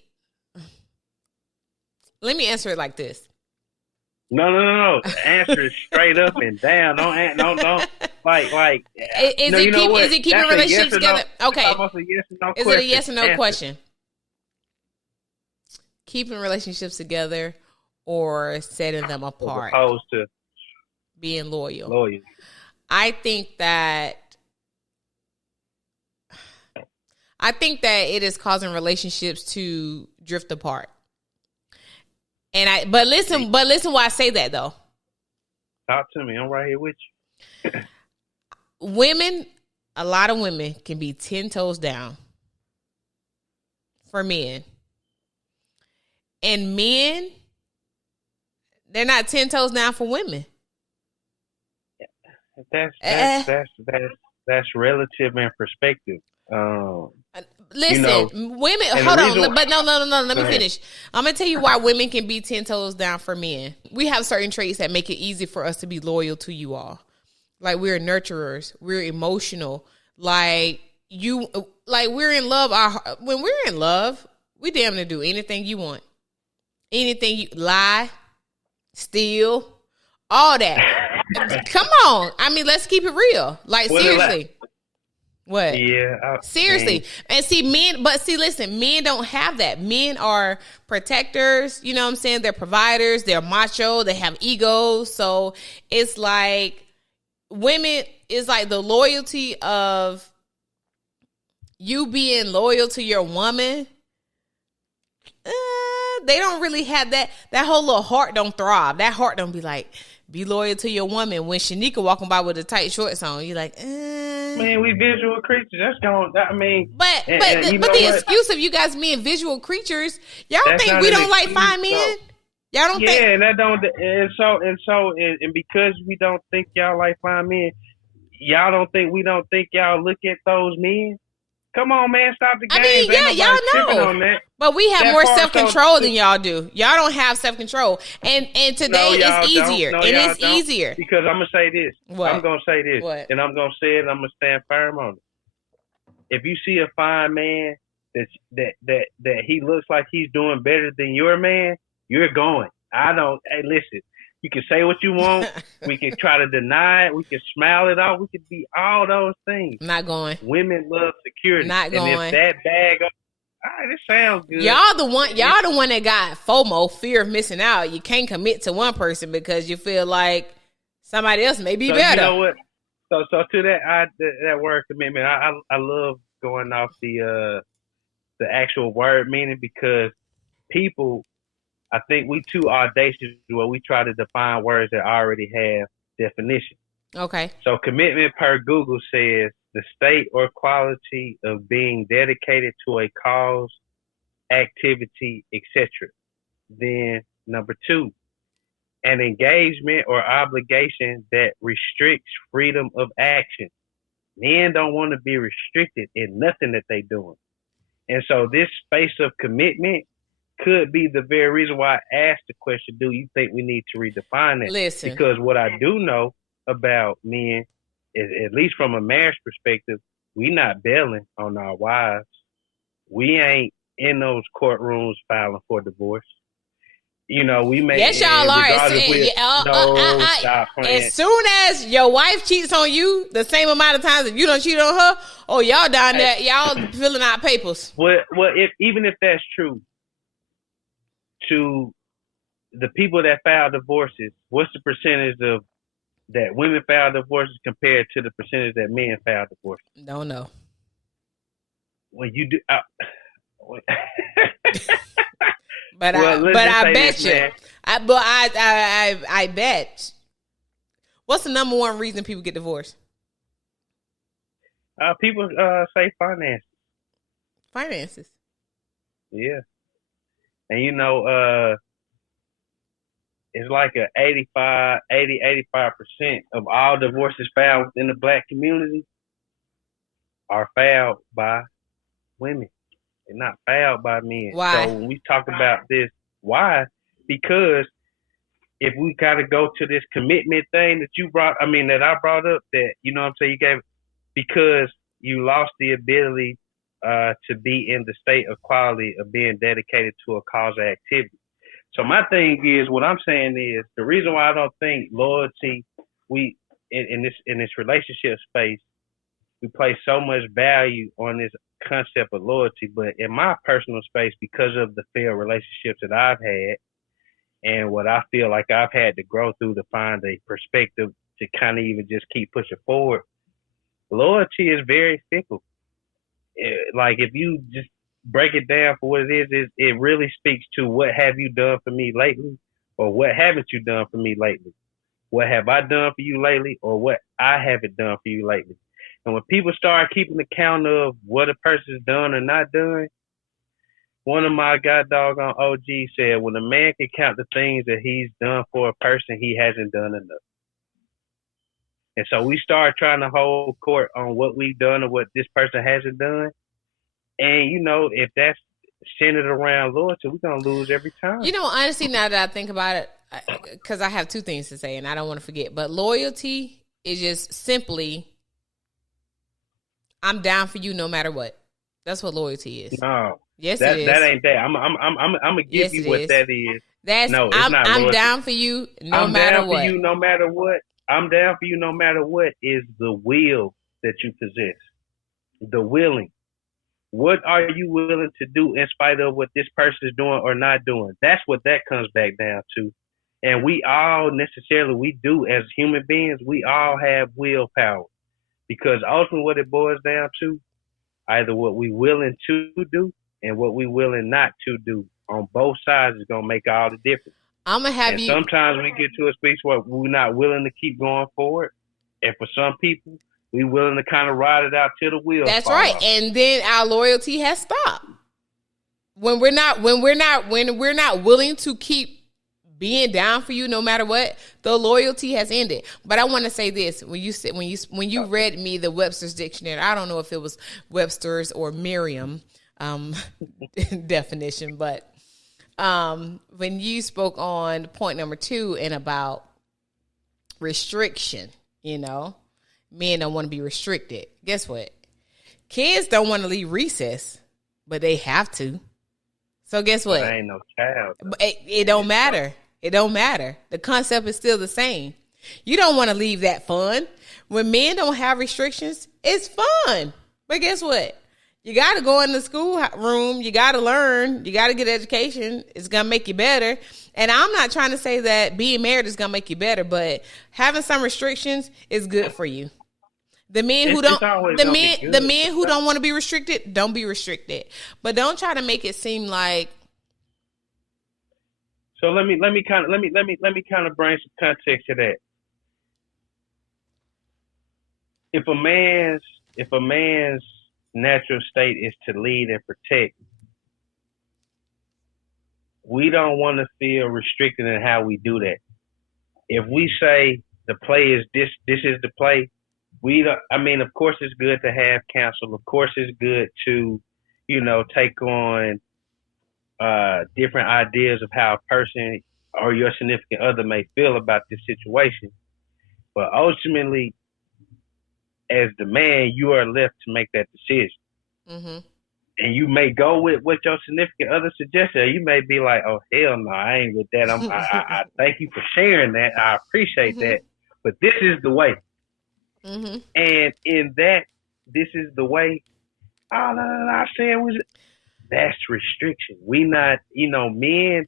let me answer it like this. No. Answer it straight up and down. Don't. Is it keeping relationships together? No. Okay. Is it a yes or no question? Keeping relationships together or setting them apart? As opposed to being loyal. I think that it is causing relationships to drift apart. But listen why I say that though. Talk to me. I'm right here with you. A lot of women can be 10 toes down for men. And men, they're not 10 toes down for women. That's relative and perspective. Listen, women. Hold on, but no. Let me finish. I'm gonna tell you why women can be 10 toes down for men. We have certain traits that make it easy for us to be loyal to you all. Like we're nurturers, we're emotional. Like we're in love. When we're in love, we damn near do anything you want, anything you lie, steal, all that. Come on, let's keep it real. Seriously. What? Yeah. Seriously. And listen, men don't have that. Men are protectors, you know what I'm saying? They're providers, they're macho, they have egos. So it's like women is like the loyalty of you being loyal to your woman. They don't really have that. That whole little heart don't throb. That heart don't be like, be loyal to your woman. When Shanika walking by with the tight shorts on, you're like, Man, we visual creatures. That's going. But the excuse of you guys being visual creatures, y'all think we don't like fine men? Y'all don't think? Yeah, and that don't. And because we don't think y'all like fine men, y'all don't think we don't think y'all look at those men. Come on, man, stop the game. Y'all know. But we have more self-control than y'all do. Y'all don't have self-control. And today it's easier. It's easier. Because I'm going to say this. What? I'm going to say this. What? And I'm going to say it, and I'm going to stand firm on it. If you see a fine man that he looks like he's doing better than your man, you're going. Hey, listen. You can say what you want. We can try to deny it. We can smile it off. We can be all those things. Not going. Women love security. Not going. And if that bag, all right, this sounds good. Y'all the one that got FOMO, fear of missing out. You can't commit to one person because you feel like somebody else may be better. You know what? So to that word commitment, I love going off the actual word meaning because people. I think we too audacious where we try to define words that already have definition. Okay. So commitment per Google says the state or quality of being dedicated to a cause, activity, etc. Then number 2, an engagement or obligation that restricts freedom of action. Men don't want to be restricted in nothing that they doing. And so this space of commitment could be the very reason why I asked the question, do you think we need to redefine it? Listen. Because what I do know about men is, at least from a marriage perspective, we not bailing on our wives. We ain't in those courtrooms filing for divorce. You know, we may. Yes, y'all are. As soon as your wife cheats on you, the same amount of times if you don't cheat on her, y'all down there, y'all filling out papers. Well, even if that's true, to the people that file divorces, what's the percentage of that women file divorces compared to the percentage that men file divorces? Don't know. when you do, but well, I bet you, I bet. What's the number one reason people get divorced? People say finances. Finances. Yeah, and it's like 85% of all divorces filed within the Black community are filed by women. They're not filed by men. Why? So when we talk about this, why? Because if we gotta go to this commitment thing that I brought up, that you know what I'm saying, you gave, because you lost the ability to be in the state of quality of being dedicated to a cause or activity. So my thing is, what I'm saying is, the reason why I don't think loyalty, we in this relationship space, we place so much value on this concept of loyalty. But in my personal space, because of the failed relationships that I've had and what I feel like I've had to grow through to find a perspective to kind of even just keep pushing forward, loyalty is very fickle. Like, if you just break it down for what it is, it really speaks to what have you done for me lately, or what haven't you done for me lately? What have I done for you lately, or what I haven't done for you lately? And when people start keeping account of what a person's done or not done, one of my god doggone OG said, when a man can count the things that he's done for a person, he hasn't done enough. And so we start trying to hold court on what we've done or what this person hasn't done. And, if that's centered around loyalty, we're going to lose every time. Honestly, now that I think about it, because I have two things to say and I don't want to forget, but loyalty is just simply, I'm down for you no matter what. That's what loyalty is. No. Yes, it is. That ain't that. I'm gonna give you what that is. That's no, it's not. I'm down for you no matter what. I'm down for you no matter what. I'm down for you no matter what is the will that you possess. The willing. What are you willing to do in spite of what this person is doing or not doing? That's what that comes back down to. And we do as human beings, we all have willpower. Because ultimately what it boils down to, either what we willing to do and what we willing not to do on both sides is going to make all the difference. Sometimes we get to a space where we're not willing to keep going forward. And for some people, we willing to kind of ride it out till the wheels That's fall right. off. And then our loyalty has stopped. When we're not willing to keep being down for you no matter what, the loyalty has ended. But I want to say this: when you read me the Webster's dictionary, I don't know if it was Webster's or Merriam definition, but when you spoke on point number 2 and about restriction, men don't want to be restricted. Guess what? Kids don't want to leave recess, but they have to. So guess what? But I ain't no child. It don't matter. It don't matter. The concept is still the same. You don't want to leave that fun. When men don't have restrictions, it's fun. But guess what? You got to go in the school room. You got to learn. You got to get education. It's going to make you better. And I'm not trying to say that being married is going to make you better, but having some restrictions is good for you. The men who don't want to be restricted, don't be restricted. But don't try to make it seem like. So let me kind of bring some context to that. If a man's natural state is to lead and protect, we don't want to feel restricted in how we do that. If we say the play is this is the play, of course it's good to have counsel. Of course it's good to, take on different ideas of how a person or your significant other may feel about this situation. But ultimately, as the man, you are left to make that decision. Mm-hmm. And you may go with what your significant other suggests, or you may be like, oh, hell no, I ain't with that. I thank you for sharing that. I appreciate that. But this is the way. Mm-hmm. And in that, this is the way, all I said was, that's restriction. We not, men,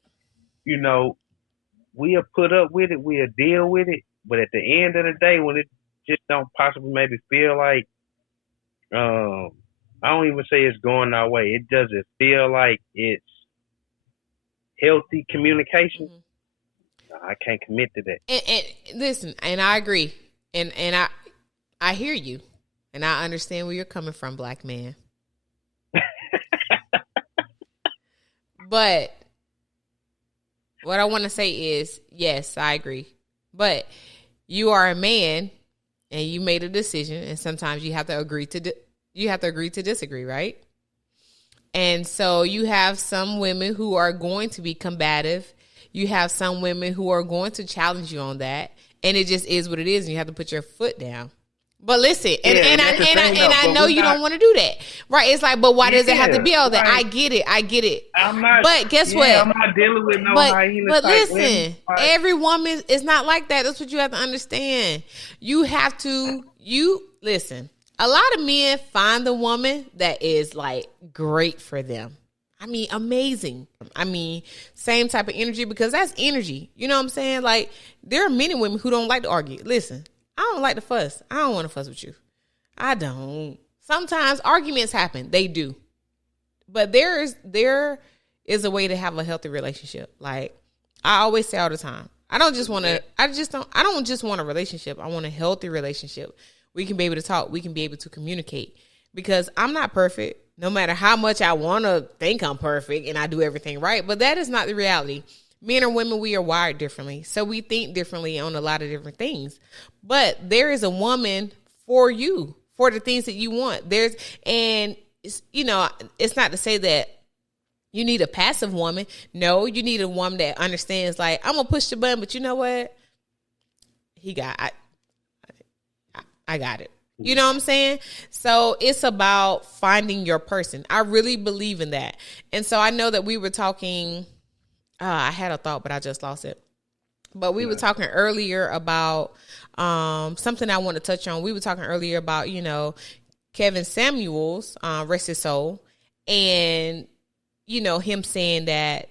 we'll put up with it, we'll deal with it. But at the end of the day, when it just don't possibly maybe feel like I don't even say it's going our way. It doesn't feel like it's healthy communication. Mm-hmm. I can't commit to that. And listen, and I agree, and I hear you, and I understand where you're coming from, black man. But what I want to say is, yes, I agree. But you are a man, and you made a decision, and sometimes you have to agree to disagree, right? And so you have some women who are going to be combative. You have some women who are going to challenge you on that, and it just is what it is, and you have to put your foot down. But listen, and I know you don't want to do that, right? It's like, but why does it have to be all that? Right. I get it. I'm not. But guess what? I'm not dealing with no hyena. But listen, every woman is not like that. That's what you have to understand. You have to. Listen. A lot of men find the woman that is like great for them. I mean, amazing. I mean, same type of energy, because that's energy. You know what I'm saying? Like, there are many women who don't like to argue. Listen, I don't like to fuss. I don't want to fuss with you. I don't. Sometimes arguments happen. They do. But there is a way to have a healthy relationship. Like, I always say all the time, I don't just want a relationship. I want a healthy relationship. We can be able to talk. We can be able to communicate, because I'm not perfect. No matter how much I want to think I'm perfect and I do everything right, but that is not the reality. Men or women, we are wired differently. So we think differently on a lot of different things. But there is a woman for you, for the things that you want. It's not to say that you need a passive woman. No, you need a woman that understands, like, I'm going to push the button, but you know what? I got it. You know what I'm saying? So it's about finding your person. I really believe in that. And so I know that we were talking, I had a thought, but I just lost it. But we were talking earlier about something I want to touch on. We were talking earlier about, Kevin Samuels, rest his soul, and, him saying that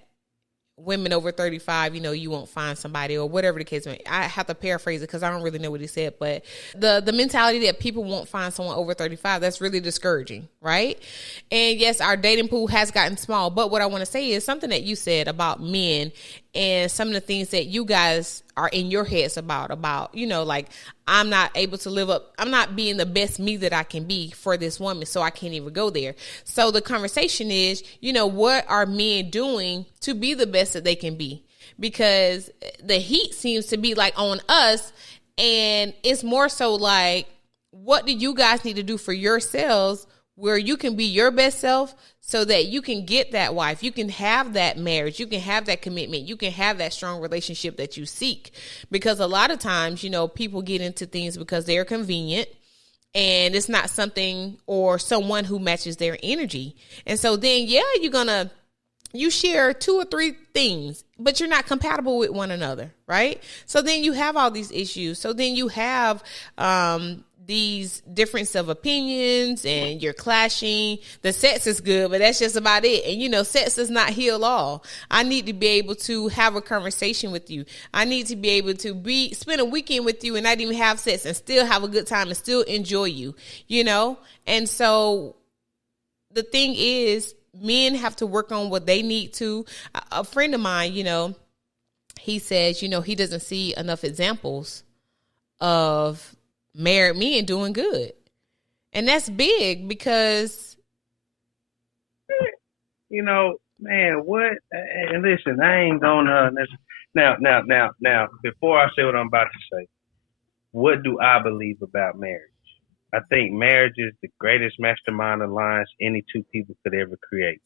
women over 35, you won't find somebody, or whatever the case may be. I have to paraphrase it because I don't really know what he said, but the mentality that people won't find someone over 35, that's really discouraging, right? And yes, our dating pool has gotten small, but what I want to say is something that you said about men and some of the things that you guys are in your heads about, like, I'm not able to live up. I'm not being the best me that I can be for this woman, so I can't even go there. So the conversation is, what are men doing to be the best that they can be? Because the heat seems to be like on us, and it's more so like, what do you guys need to do for yourselves where you can be your best self so that you can get that wife, you can have that marriage, you can have that commitment, you can have that strong relationship that you seek. Because a lot of times, people get into things because they're convenient and it's not something or someone who matches their energy. And so then, you share 2 or 3 things, but you're not compatible with one another, right? So then you have all these issues. So then you have these difference of opinions, and you're clashing. The sex is good, but that's just about it. And sex does not heal all. I need to be able to have a conversation with you. I need to be able to spend a weekend with you and not even have sex and still have a good time and still enjoy you, And so the thing is, men have to work on what they need to. A friend of mine, he says, he doesn't see enough examples of married men doing good. And that's big because, man, what? And listen, I ain't gonna, now, before I say what I'm about to say, what do I believe about marriage? I think marriage is the greatest mastermind alliance any 2 people could ever create.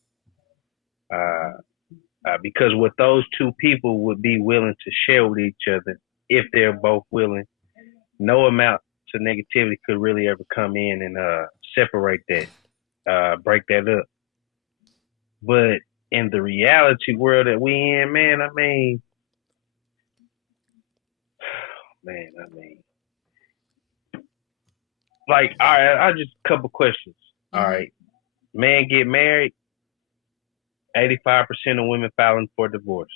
Because what those 2 people would be willing to share with each other, if they're both willing, no amount to negativity could really ever come in and separate that, break that up. But in the reality world that we in, man, like, all right, I just a couple questions. Mm-hmm. All right, man get married, 85% of women filing for divorce,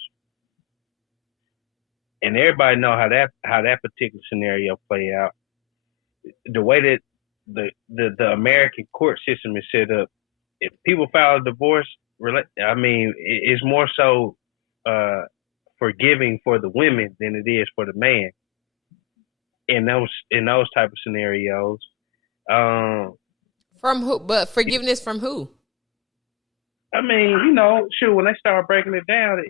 and everybody know how that particular scenario play out. The way that the American court system is set up. If people file a divorce, I mean, it's more so forgiving for the women than it is for the man in those type of scenarios. From who? But forgiveness from who? I mean, sure, when they start breaking it down,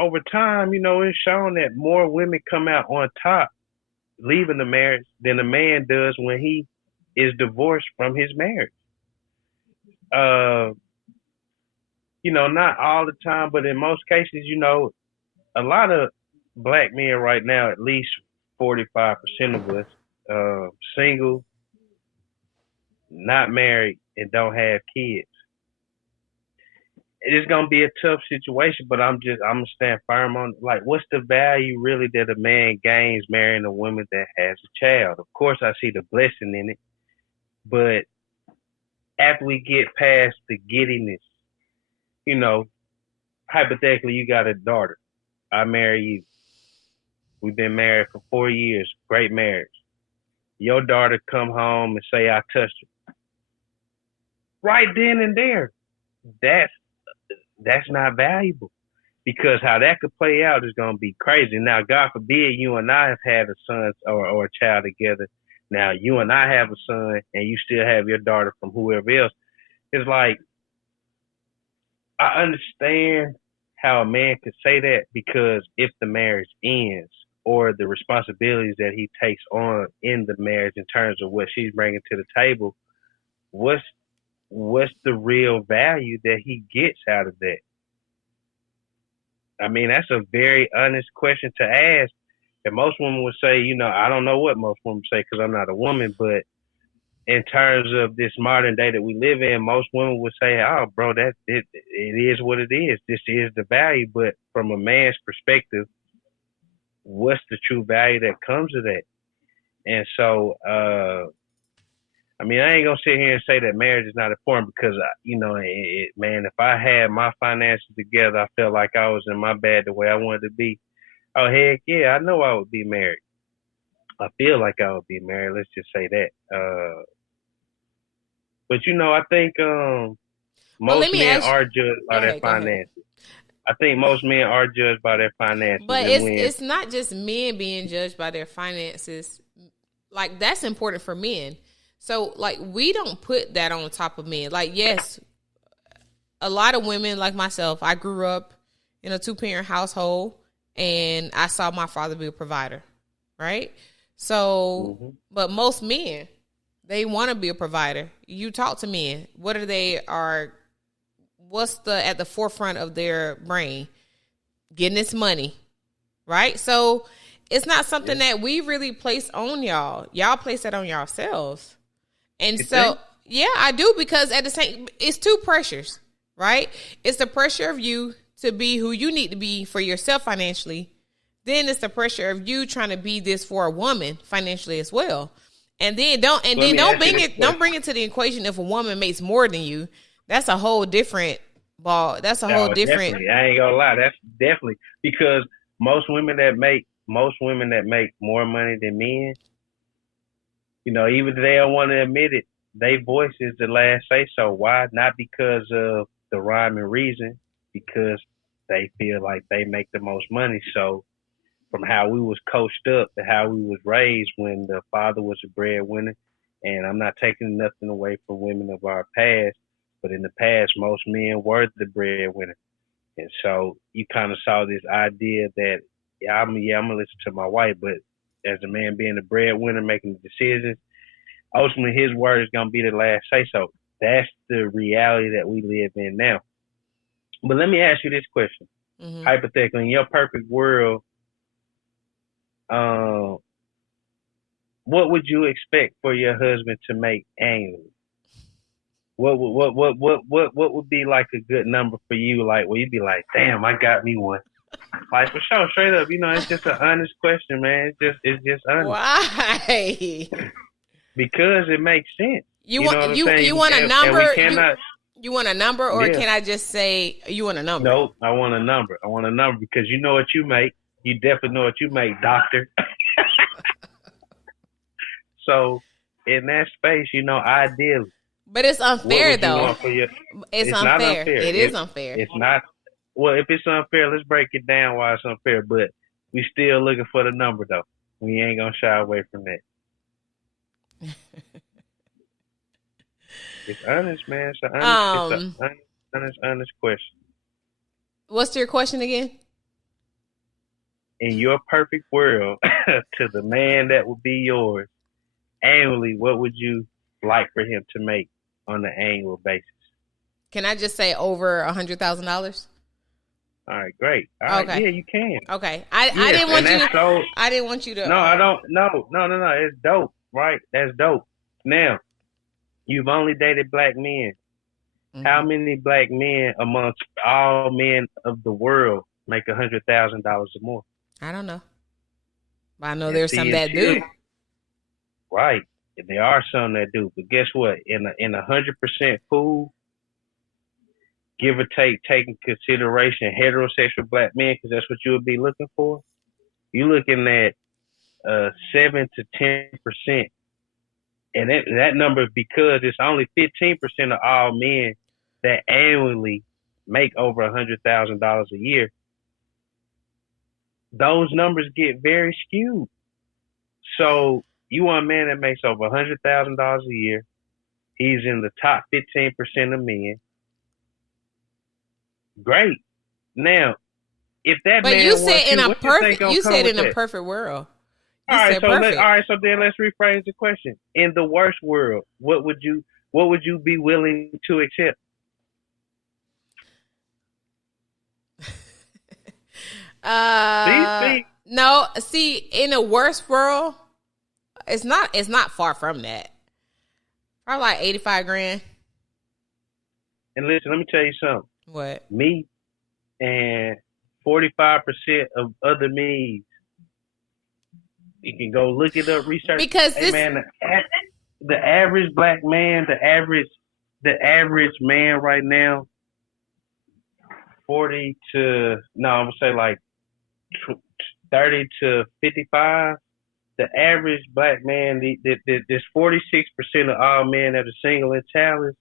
over time, it's shown that more women come out on top leaving the marriage than a man does when he is divorced from his marriage. Not all the time, but in most cases, a lot of black men right now, at least 45% of us, single, not married, and don't have kids. It is gonna be a tough situation, but I'm gonna stand firm on, like, what's the value really that a man gains marrying a woman that has a child? Of course, I see the blessing in it, but after we get past the giddiness, hypothetically, you got a daughter. I marry you. We've been married for 4 years. Great marriage. Your daughter come home and say, I touched her. Right then and there. That's not valuable, because how that could play out is going to be crazy. Now, God forbid you and I have had a son or a child together. Now, you and I have a son and you still have your daughter from whoever else. It's like, I understand how a man could say that, because if the marriage ends, or the responsibilities that he takes on in the marriage in terms of what she's bringing to the table, what's the real value that he gets out of that? I mean, that's a very honest question to ask. And most women would say, I don't know what most women say because I'm not a woman, but in terms of this modern day that we live in, most women would say, oh, bro, it is what it is. This is the value. But from a man's perspective, what's the true value that comes of that? And so, I mean, I ain't gonna sit here and say that marriage is not important, because, man, if I had my finances together, I felt like I was in my bed the way I wanted to be. Oh, heck yeah, I know I would be married. I feel like I would be married. Let's just say that. But I think most men are judged by their finances. I think most men are judged by their finances. But it's not just men being judged by their finances. Like, that's important for men. So, like, we don't put that on top of men. Like, yes, a lot of women like myself, I grew up in a 2-parent household, and I saw my father be a provider, right? So, but most men, they want to be a provider. You talk to men. What's at the forefront of their brain? Getting this money, right? So, it's not something that we really place on y'all. Y'all place that on yourselves. And so, yeah, I do, because at the same, it's two pressures, right? It's the pressure of you to be who you need to be for yourself financially. Then it's the pressure of you trying to be this for a woman financially as well. And then don't bring it to the equation if a woman makes more than you. That's a whole different ball. That's a whole different. Definitely. I ain't gonna lie. That's definitely, because most women that make more money than men, even if they don't want to admit it, their voice is the last say so. Why? Not because of the rhyme and reason, because they feel like they make the most money. So from how we was coached up to how we was raised when the father was a breadwinner, and I'm not taking nothing away from women of our past, but in the past, most men were the breadwinner. And so you kind of saw this idea that, I'm gonna listen to my wife, but as a man being the breadwinner, making the decisions, ultimately his word is gonna be the last say so. That's the reality that we live in now. But let me ask you this question. Hypothetically, in your perfect world, what would you expect for your husband to make annually? What would be like a good number for you? Like, where you'd be like, damn, I got me one. Like, for sure, straight up, it's just an honest question, man. It's just honest. Why? Because it makes sense. You want a number? You want a number, or can I just say you want a number? No, I want a number. I want a number, because you know what you make. You definitely know what you make, doctor. So in that space, ideally. But it's unfair, though. It's unfair. Not unfair. It is unfair. It's not. Well, if it's unfair, let's break it down why it's unfair. But we still looking for the number, though. We ain't gonna shy away from that. It's honest, man. It's an honest question. What's your question again? In your perfect world, to the man that would be yours, annually, what would you like for him to make on an annual basis? Can I just say over $100,000? All right, great. All right, yeah, you can. Okay, I didn't want you. I didn't want you to. No, I don't. No. It's dope, right? That's dope. Now, you've only dated black men. Mm-hmm. How many black men amongst all men of the world make $100,000 or more? I don't know. But I know there's some that do. Right. There are some that do. But guess what? In 100% pool, give or take, taking consideration heterosexual black men, because that's what you would be looking for. You're looking at 7 to 10%. And that number, because it's only 15% of all men that annually make over $100,000 a year. Those numbers get very skewed. So you want a man that makes over $100,000 a year. He's in the top 15% of men. Great. Now, if that but man you said in a perfect perfect world. All right, so then let's rephrase the question. In the worst world, what would you be willing to accept? No, see, in a worse world, it's not far from that. Probably like 85 grand. And listen, let me tell you something. What? Me and 45% of other me's. You can go look it up, research. Because the average black man, the average man right now, 40 to I'm gonna say like 30 to 55. The average black man, there's 46% of all men that are single and childless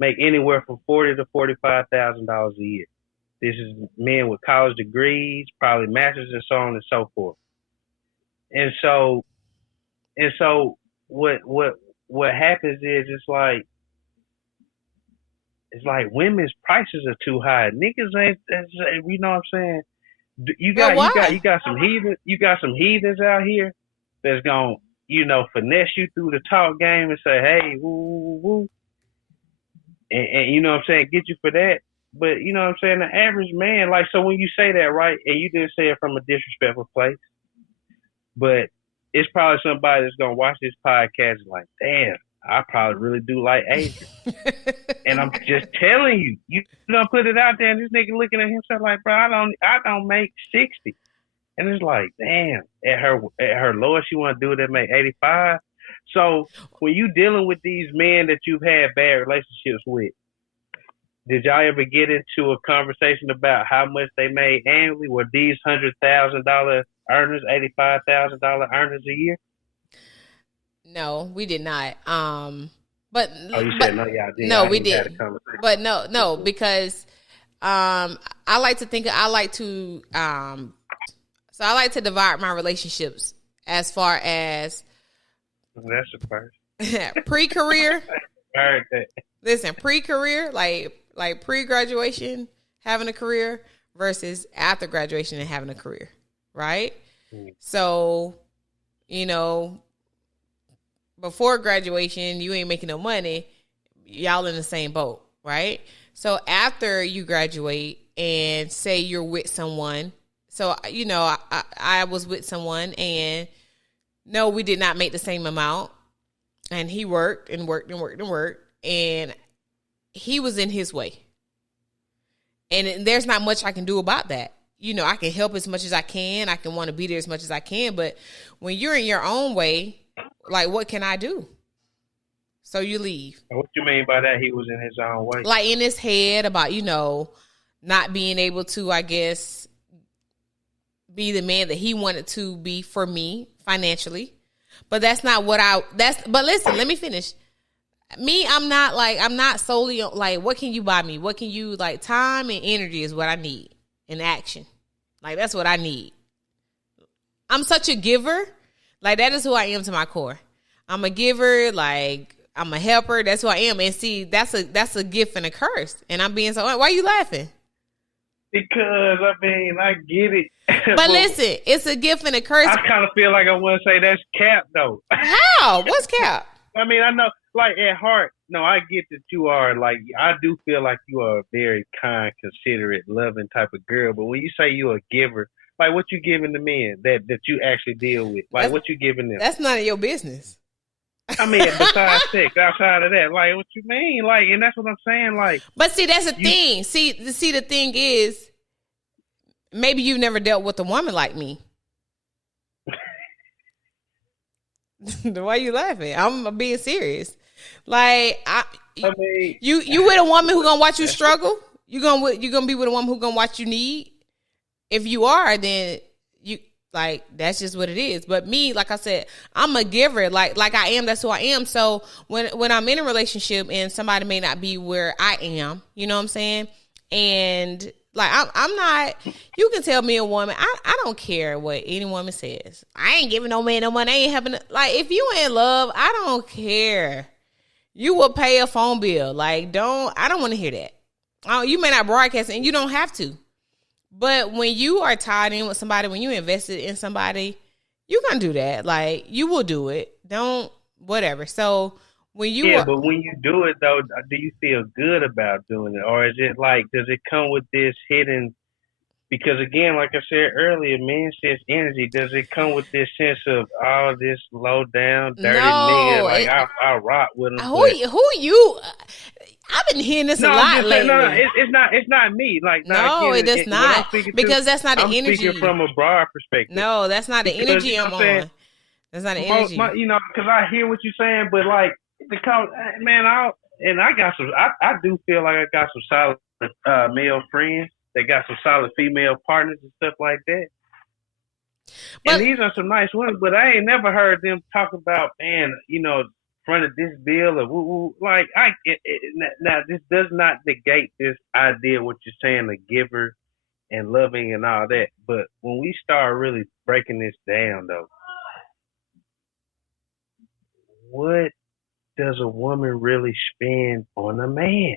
make anywhere from $40,000 to $45,000 a year. This is men with college degrees, probably masters, and so on and so forth. And so what happens is it's like women's prices are too high. Niggas ain't, you know what I'm saying? You got some heathens out here that's gonna, finesse you through the talk game and say, hey, woo, woo, woo. And you know what I'm saying, get you for that. But you know what I'm saying, the average man, like, so when you say that, right, and you didn't say it from a disrespectful place, but it's probably somebody that's gonna watch this podcast and like, damn, I probably really do like Adrian. And I'm just telling you, you don't put it out there, and this nigga looking at himself like, bro, I don't make 60. And it's like, damn, at her lowest, she want to do it and make 85. So when you dealing with these men that you've had bad relationships with, did y'all ever get into a conversation about how much they made annually? Were these $100,000 earners, $85,000 earners a year? No, we did not. But you said no, y'all did. No, we did. But no, because I like to divide my relationships as far as that's the first pre-career. Listen, pre-career, like pre-graduation, having a career versus after graduation and having a career, right? So, before graduation, you ain't making no money. Y'all in the same boat, right? So after you graduate and say you're with someone, so, I was with someone and no, we did not make the same amount. And he worked and worked and worked and worked. And he was in his way. And there's not much I can do about that. I can help as much as I can. I can want to be there as much as I can. But when you're in your own way, like, what can I do? So you leave. What you mean by that? He was in his own way? Like in his head about, not being able to, I guess, be the man that he wanted to be for me financially. But that's not what but listen, let me finish. Me, I'm not solely on, like, what can you buy me? What can you, like, time and energy is what I need, and action. Like, that's what I need. I'm such a giver. Like, that is who I am to my core. I'm a giver, like, I'm a helper. That's who I am. And see, that's a gift and a curse. And I'm being so, why are you laughing? Because, I mean, I get it. But listen, it's a gift and a curse. I kind of feel like I want to say that's cap, though. How? What's cap? I mean, I know, like, at heart, no, I get that you are, like, I do feel like you are a very kind, considerate, loving type of girl. But when you say you're a giver, like, what you giving the men that you actually deal with? Like, what you giving them? That's none of your business. I mean, besides sex, outside of that, like, what you mean? Like, and that's what I'm saying, like. But see, that's the thing. See, the thing is, maybe you've never dealt with a woman like me. Why are you laughing? I'm being serious. Like, I mean, you with a woman who gonna watch you struggle? You gonna be with a woman who gonna watch you need? If you are, then you, like, that's just what it is. But me, like I said, I'm a giver. Like I am. That's who I am. So when I'm in a relationship and somebody may not be where I am, you know what I'm saying? And like, I'm not, you can tell me a woman, I don't care what any woman says. I ain't giving no man no money. I ain't having, like, if you in love, I don't care. You will pay a phone bill. Like, I don't want to hear that. You may not broadcast it, and you don't have to. But when you are tied in with somebody, when you invested in somebody, you can do that. Like, you will do it. Whatever. So, when you but when you do it, though, do you feel good about doing it? Or is it like, does it come with this hidden, because again, like I said earlier, men sense energy. Does it come with this sense of, oh, this low down, dirty nigga? Like, I rock with him. Who you? I've been hearing this a lot lately. No, it's not me. Like, no, it does not. Because that's not the energy. I'm speaking from a broad perspective. No, that's not the energy I'm on. That's not the energy. You know, because I hear what you're saying, but like, man, I do feel like I got some solid male friends. They got some solid female partners and stuff like that. But, and these are some nice women, but I ain't never heard them talk about, man, you know, front of this bill or woo-woo. Like, now this does not negate this idea what you're saying, the giver and loving and all that. But when we start really breaking this down, though, what does a woman really spend on a man?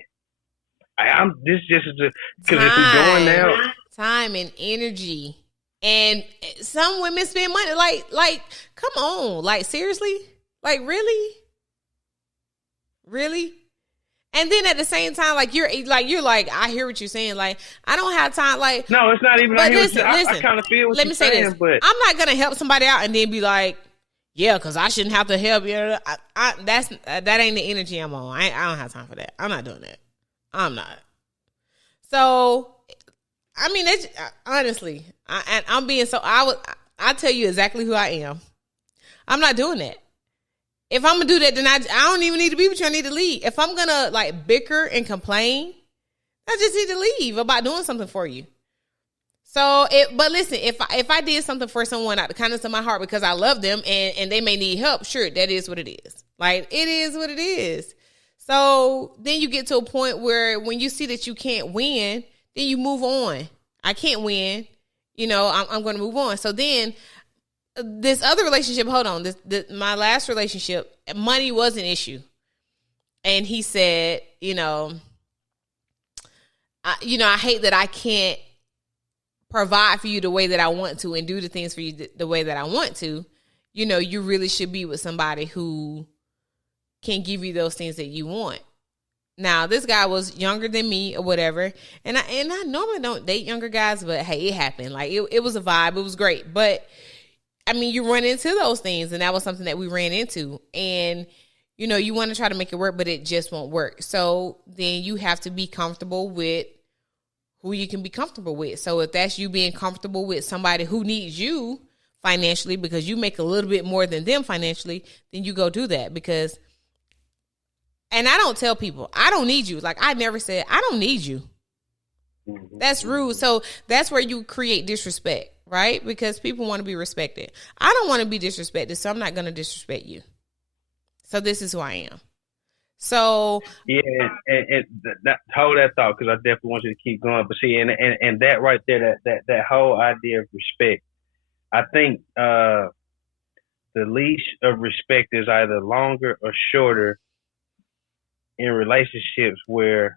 This just is because if we're going now, time and energy, and some women spend money. Like, come on, like, seriously, like, really. And then at the same time, like, you're like, I hear what you're saying. Like, I don't have time. Like, no, it's not even. But listen, I kind of feel what let you're me say saying, this. But I'm not gonna help somebody out and then be like, yeah, because I shouldn't have to help you. That ain't the energy I'm on. I don't have time for that. I'm not doing that. I'm not. So, I mean, honestly, I'm being so. I tell you exactly who I am. I'm not doing that. If I'm gonna do that, then I don't even need to be with you. I need to leave. If I'm gonna, like, bicker and complain, I just need to leave about doing something for you. So, but listen, if I did something for someone out of the kindness of my heart because I love them and they may need help, sure, that is what it is. Like, it is what it is. So then you get to a point where when you see that you can't win, then you move on. I can't win. You know, I'm going to move on. So then this other relationship, hold on, my last relationship, money was an issue. And he said, I hate that I can't provide for you the way that I want to and do the things for you the way that I want to. You know, you really should be with somebody who can give you those things that you want. Now, this guy was younger than me or whatever. And I normally don't date younger guys, but hey, it happened. Like, it was a vibe. It was great. But I mean, you run into those things, and that was something that we ran into. And, you want to try to make it work, but it just won't work. So then you have to be comfortable with who you can be comfortable with. So if that's you being comfortable with somebody who needs you financially because you make a little bit more than them financially, then you go do that. Because, and I don't tell people, I don't need you. Like, I never said, I don't need you. That's rude. So that's where you create disrespect, right? Because people want to be respected. I don't want to be disrespected, so I'm not going to disrespect you. So this is who I am. So yeah, and hold that thought, because I definitely want you to keep going. But see, and that right there, that whole idea of respect, I think the leash of respect is either longer or shorter in relationships where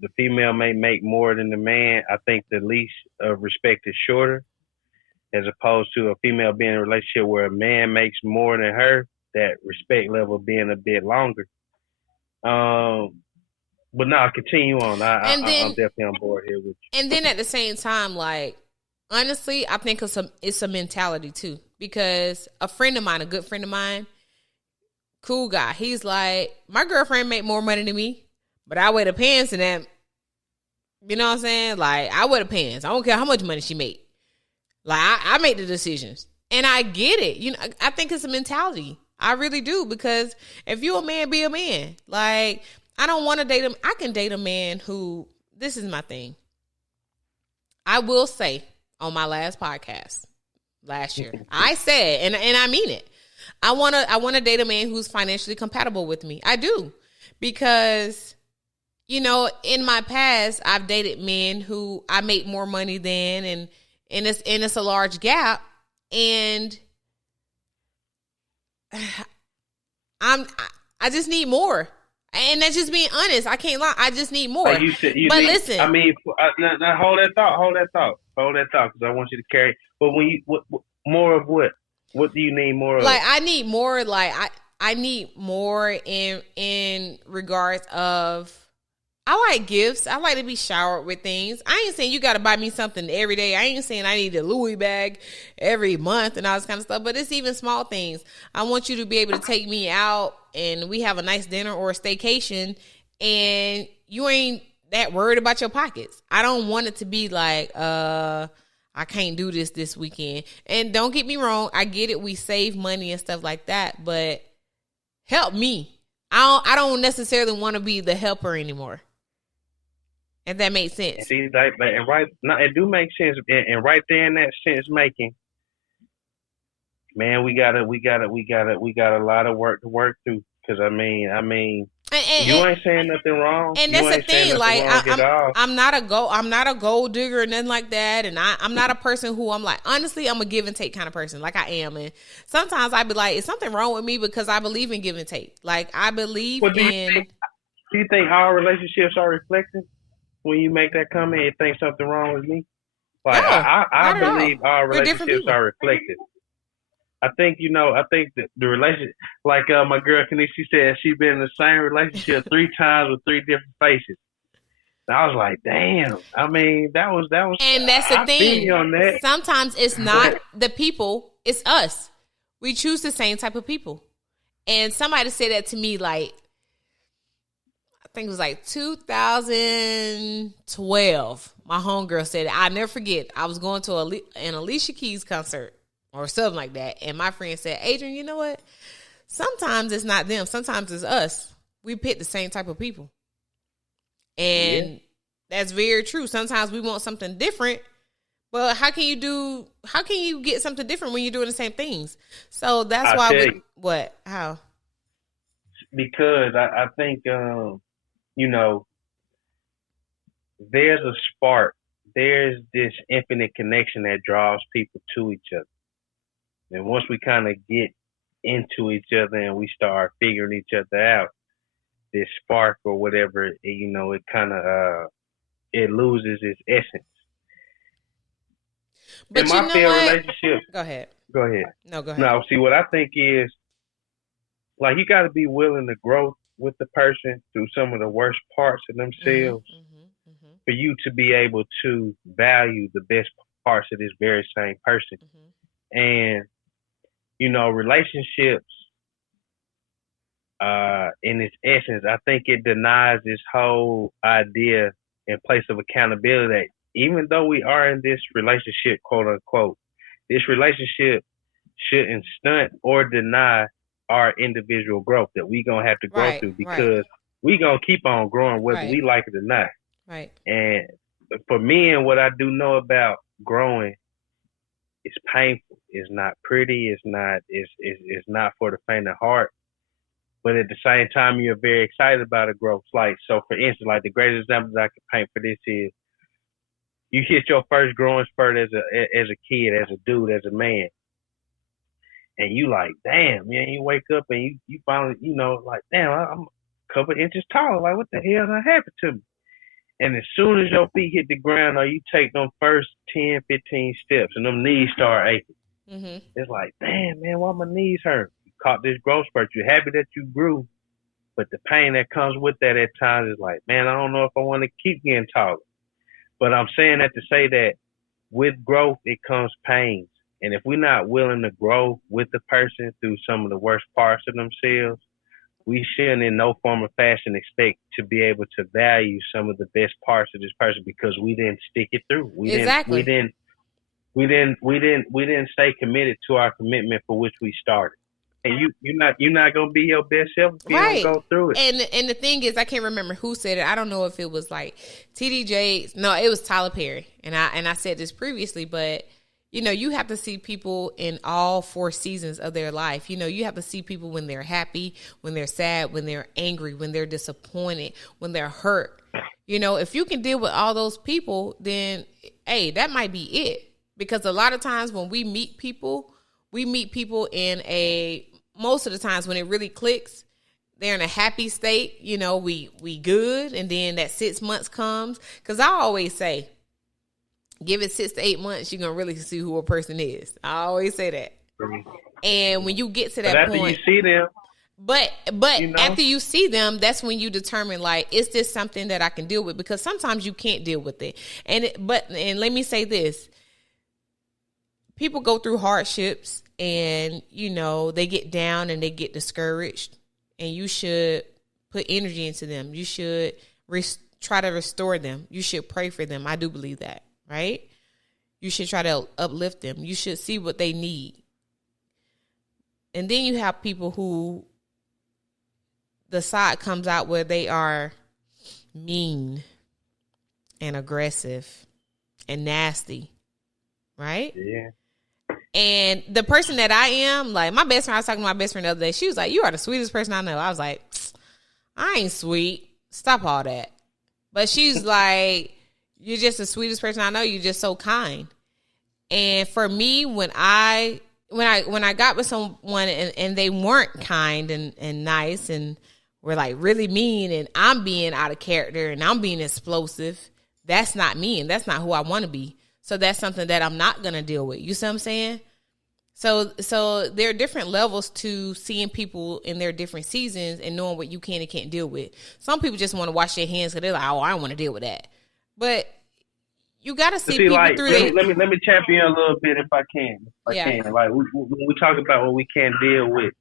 the female may make more than the man. I think the leash of respect is shorter, as opposed to a female being in a relationship where a man makes more than her, that respect level being a bit longer. But no, continue on. I'm definitely on board here with you. And then at the same time, like, honestly, I think it's a mentality too. Because a friend of mine, a good friend of mine, cool guy, he's like, my girlfriend make more money than me, but I wear the pants and that. You know what I'm saying? Like, I wear the pants. I don't care how much money she make. Like, I make the decisions. And I get it. You know, I think it's a mentality. I really do. Because if you're a man, be a man. Like, I don't want to date him. I can date a man who, this is my thing. I will say on my last podcast last year, I said, and I mean it, I want to date a man who's financially compatible with me. I do. Because, you know, in my past, I've dated men who I make more money than, and it's a large gap. And I just need more. And that's just being honest. I can't lie. I just need more. Listen. I mean, now hold that thought, because I want you to carry. But when you, what more of what? What do you need more of? Like, I need more. Like, I need more in regards of, I like gifts. I like to be showered with things. I ain't saying you got to buy me something every day. I ain't saying I need a Louis bag every month and all this kind of stuff. But it's even small things. I want you to be able to take me out and we have a nice dinner or a staycation, and you ain't that worried about your pockets. I don't want it to be like, I can't do this weekend. And don't get me wrong, I get it. We save money and stuff like that, but help me. I don't necessarily want to be the helper anymore. If that makes sense. See, and right now it do make sense, and right there in that sense making, man, we got a lot of work to work through. Because I mean, you ain't saying nothing wrong. And that's the thing. Like, I'm not a gold digger or nothing like that. And I'm not a person who, I'm like, honestly, I'm a give and take kind of person. Like, I am. And sometimes I be like, is something wrong with me? Because I believe in give and take. Like, I believe do you think our relationships are reflective? When you make that comment, you think something wrong with me? Like, no, I believe our relationships are reflective. I think that the relationship, like my girl Kanisha, she said she's been in the same relationship 3 times with 3 different faces. And I was like, damn. I mean, that was. And that's the thing. On that. Sometimes it's not the people, it's us. We choose the same type of people. And somebody said that to me, like, I think it was like 2012. My homegirl said it. I'll never forget. I was going to an Alicia Keys concert or something like that. And my friend said, Adrian, you know what? Sometimes it's not them. Sometimes it's us. We pick the same type of people. And that's very true. Sometimes we want something different. But how can you get something different when you're doing the same things? So that's how? Because I think, there's a spark. There's this infinite connection that draws people to each other. And once we kind of get into each other and we start figuring each other out, this spark or whatever, it kind of it loses its essence. But in my failed relationships, go ahead. No, go ahead. No, see, what I think is, like, you got to be willing to grow with the person through some of the worst parts of themselves for you to be able to value the best parts of this very same person. And, relationships, in its essence, I think it denies this whole idea in place of accountability that even though we are in this relationship, quote unquote, this relationship shouldn't stunt or deny our individual growth that we gonna have to grow through, because we gonna keep on growing whether we like it or not. Right. And for men, what I do know about growing, it's painful. It's not pretty. It's not for the faint of heart. But at the same time, you're very excited about a growth. Like, so for instance, like the greatest example that I can paint for this is you hit your first growing spurt as a kid, as a dude, as a man. And you like, damn, man, you wake up and you finally, like, damn, I'm a couple inches taller. Like, what the hell done happened to me? And as soon as your feet hit the ground or you take them first 10, 15 steps and them knees start aching, it's like, damn, man, why my knees hurt? You caught this growth spurt. You're happy that you grew, but the pain that comes with that at times is like, man, I don't know if I want to keep getting taller. But I'm saying that to say that with growth, it comes pain. And if we're not willing to grow with the person through some of the worst parts of themselves, we shouldn't in no form or fashion expect to be able to value some of the best parts of this person because we didn't stick it through. We didn't stay committed to our commitment for which we started. And you're not gonna be your best self if you don't go through it. And the thing is, I can't remember who said it. I don't know if it was like TD No, it was Tyler Perry. And I said this previously, but you have to see people in all 4 seasons of their life. You have to see people when they're happy, when they're sad, when they're angry, when they're disappointed, when they're hurt. If you can deal with all those people, then, hey, that might be it. Because a lot of times when we meet people most of the times when it really clicks, they're in a happy state. We good. And then that 6 months comes. Because I always say, give it 6 to 8 months, you're going to really see who a person is. I always say that. And when you get to that point. After you see them. But after you see them, that's when you determine, like, is this something that I can deal with? Because sometimes you can't deal with it. And let me say this. People go through hardships and, they get down and they get discouraged. And you should put energy into them. You should try to restore them. You should pray for them. I do believe that. Right? You should try to uplift them. You should see what they need. And then you have people who the side comes out where they are mean and aggressive and nasty. Right? Yeah. And the person that I am, like my best friend, I was talking to my best friend the other day. She was like, you are the sweetest person I know. I was like, I ain't sweet. Stop all that. But she's like, you're just the sweetest person I know. You're just so kind. And for me, when I got with someone and they weren't kind and nice and were like really mean and I'm being out of character and I'm being explosive, that's not me and that's not who I want to be. So that's something that I'm not going to deal with. You see what I'm saying? So there are different levels to seeing people in their different seasons and knowing what you can and can't deal with. Some people just want to wash their hands because they're like, oh, I don't want to deal with that. But you got to see people like, through let me champion a little bit if I can. Like when we talk about what we can't deal with.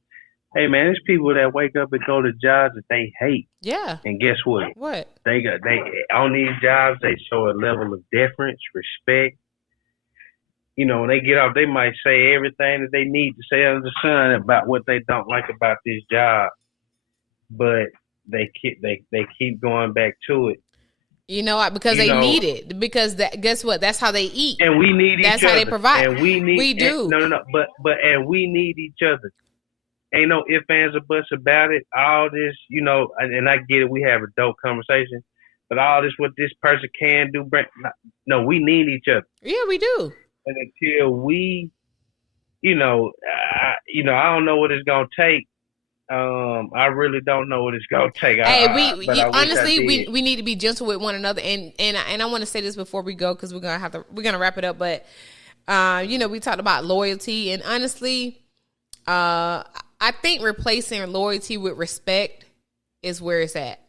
Hey man, there's people that wake up and go to jobs that they hate. Yeah. And guess what? What? They on these jobs they show a level of deference, respect. When they get off, they might say everything that they need to say under the sun about what they don't like about this job, but they keep going back to it. You know what? Because they need it. Because guess what? That's how they eat. And we need each other. That's how they provide. And we do. No. But we need each other. Ain't no ifs, ands, or buts about it. All this, and I get it. We have a dope conversation. But all this, what this person can do, no, we need each other. Yeah, we do. And until we, I don't know what it's gonna take. I really don't know what it's gonna take. Hey, we need to be gentle with one another, and I want to say this before we go because we're gonna wrap it up. But we talked about loyalty, and honestly, I think replacing loyalty with respect is where it's at.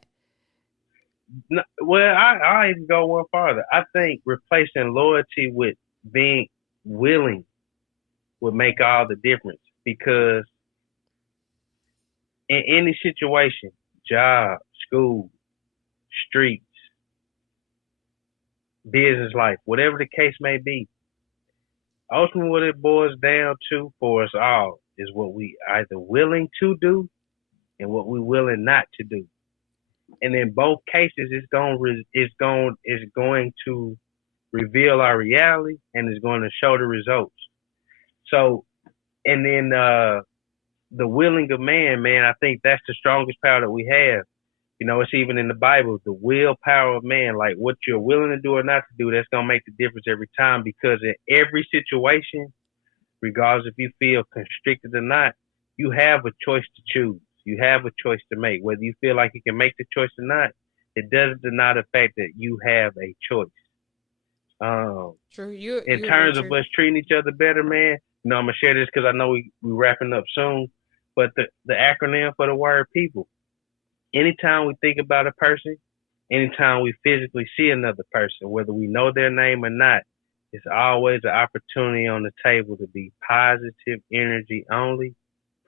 No, well, I even go one farther. I think replacing loyalty with being willing would make all the difference because in any situation, job, school, streets, business life, whatever the case may be, ultimately what it boils down to for us all is what we either willing to do and what we're willing not to do. And in both cases, it's going to reveal our reality, and it's going to show the results. So, and then the willing of man, I think that's the strongest power that we have. You know, it's even in the Bible, the willpower of man, like what you're willing to do or not to do, that's going to make the difference every time, because in every situation, regardless if you feel constricted or not, you have a choice to choose. You have a choice to make. Whether you feel like you can make the choice or not, it doesn't deny the fact that you have a choice. True. In terms of us treating each other better, man, you know, I'm going to share this because I know we're wrapping up soon, but the acronym for the word people. Anytime we think about a person, anytime we physically see another person, whether we know their name or not, it's always an opportunity on the table to be positive energy only,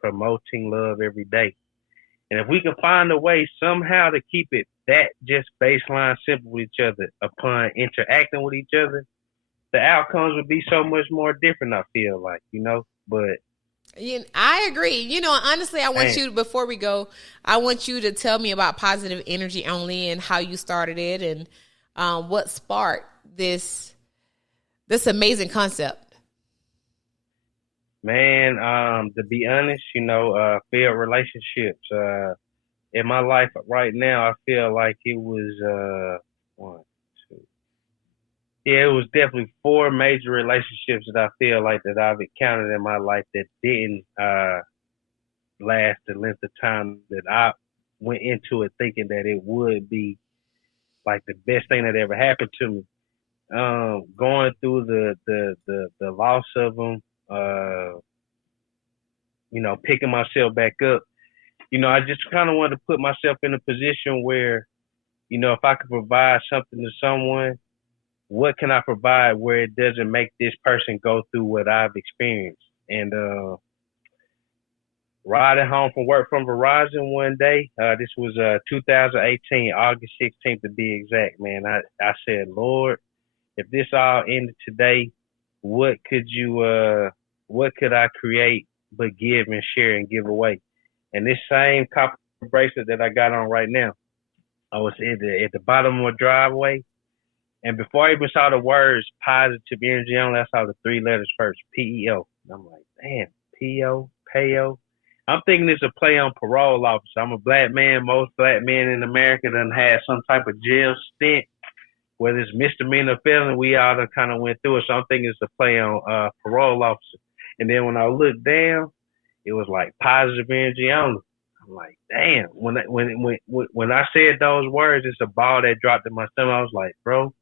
promoting love every day. And if we can find a way somehow to keep it that just baseline simple with each other upon interacting with each other, the outcomes would be so much more different, I feel like, you know, but I agree. You know, honestly, I want you, before we go, I want you to tell me about positive energy only and how you started it and what sparked this amazing concept. Man, to be honest, you know, failed relationships. In my life right now, I feel like it was it was definitely 4 major relationships that I feel like that I've encountered in my life that didn't last the length of time that I went into it thinking that it would be like the best thing that ever happened to me. Going through the loss of them, you know, picking myself back up. You know, I just kind of wanted to put myself in a position where, you know, if I could provide something to someone, what can I provide where it doesn't make this person go through what I've experienced? And riding home from work from Verizon one day, this was 2018, August 16th to be exact, man. I said, Lord, if this all ended today, what could I create but give and share and give away? And this same copper bracelet that I got on right now, I was at the bottom of a driveway. And before I even saw the words positive energy only, I saw the 3 letters first, PEO. And I'm like, damn, PEO. I'm thinking it's a play on parole officer. I'm a black man. Most black men in America done had some type of jail stint, whether it's misdemeanor or felony. We all done kind of went through it. So I'm thinking it's a play on parole officer. And then when I looked down, it was like positive energy only. I'm like, damn. When I said those words, it's a ball that dropped in my stomach. I was like, bro,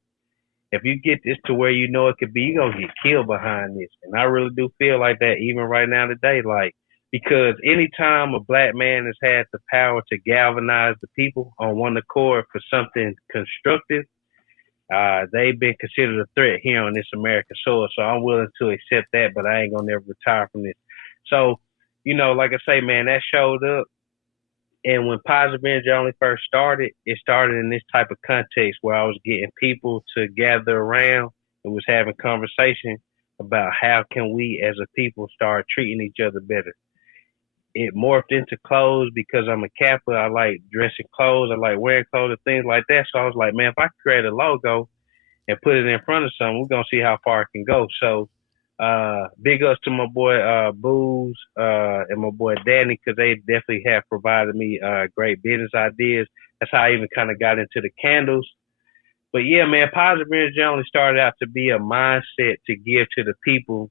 if you get this to where you know it could be, you're going to get killed behind this. And I really do feel like that even right now today. Like, because anytime a black man has had the power to galvanize the people on one accord for something constructive, they've been considered a threat here on this American soil. So I'm willing to accept that, but I ain't going to never retire from this. So, you know, like I say, man, that showed up. And when Positive Energy only first started, it started in this type of context where I was getting people to gather around and was having conversation about how can we as a people start treating each other better. It morphed into clothes because I'm a Kappa. I like dressing clothes. I like wearing clothes and things like that. So I was like, man, if I could create a logo and put it in front of something, we're going to see how far it can go. So big ups to my boy Booze and my boy Danny, because they definitely have provided me great business ideas. That's how I even kind of got into the candles. But yeah, man, Positive Energy only started out to be a mindset to give to the people,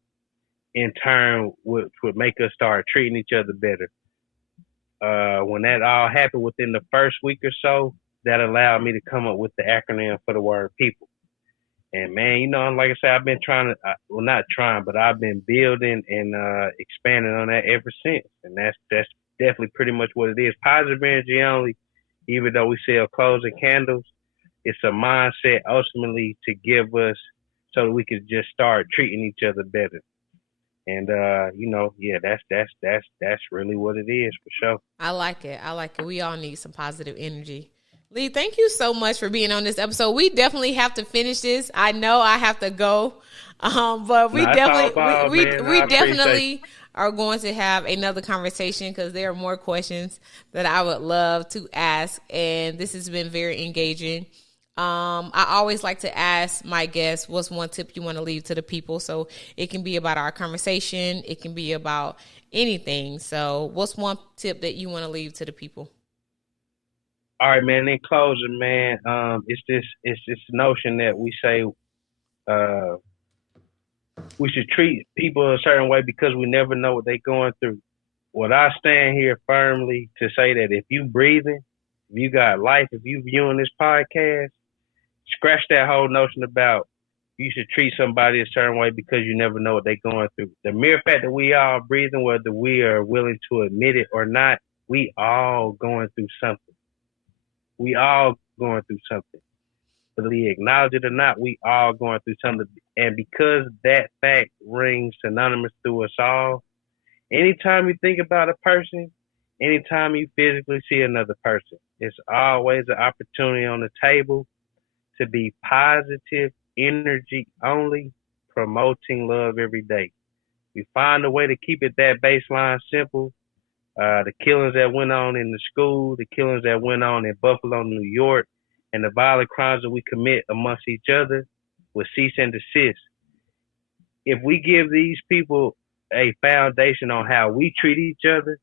in turn which would make us start treating each other better. When that all happened within the first week or so, that allowed me to come up with the acronym for the word people. And man, you know, like I said, I've been I've been building and expanding on that ever since. And that's definitely pretty much what it is. Positive energy only, even though we sell clothes and candles, it's a mindset ultimately to give us so that we could just start treating each other better. And you know, yeah, that's really what it is for sure. I like it. We all need some positive energy. Lee, thank you so much for being on this episode. We definitely have to finish this. I know I have to go, but we definitely are going to have another conversation because there are more questions that I would love to ask. And this has been very engaging. I always like to ask my guests, what's one tip you want to leave to the people? So it can be about our conversation. It can be about anything. So what's one tip that you want to leave to the people? All right, man. In closing, man, it's this notion that we say we should treat people a certain way because we never know what they're going through. Well, I stand here firmly to say that if you breathing, if you got life, if you viewing this podcast, scratch that whole notion about you should treat somebody a certain way because you never know what they're going through. The mere fact that we all breathing, whether we are willing to admit it or not, we all going through something. We all going through something. Whether we acknowledge it or not, we all going through something. And because that fact rings synonymous through us all, anytime you think about a person, anytime you physically see another person, it's always an opportunity on the table to be positive energy only, promoting love every day. We find a way to keep it that baseline simple. The killings that went on in the school, the killings that went on in Buffalo, New York, and the violent crimes that we commit amongst each other will cease and desist. If we give these people a foundation on how we treat each other,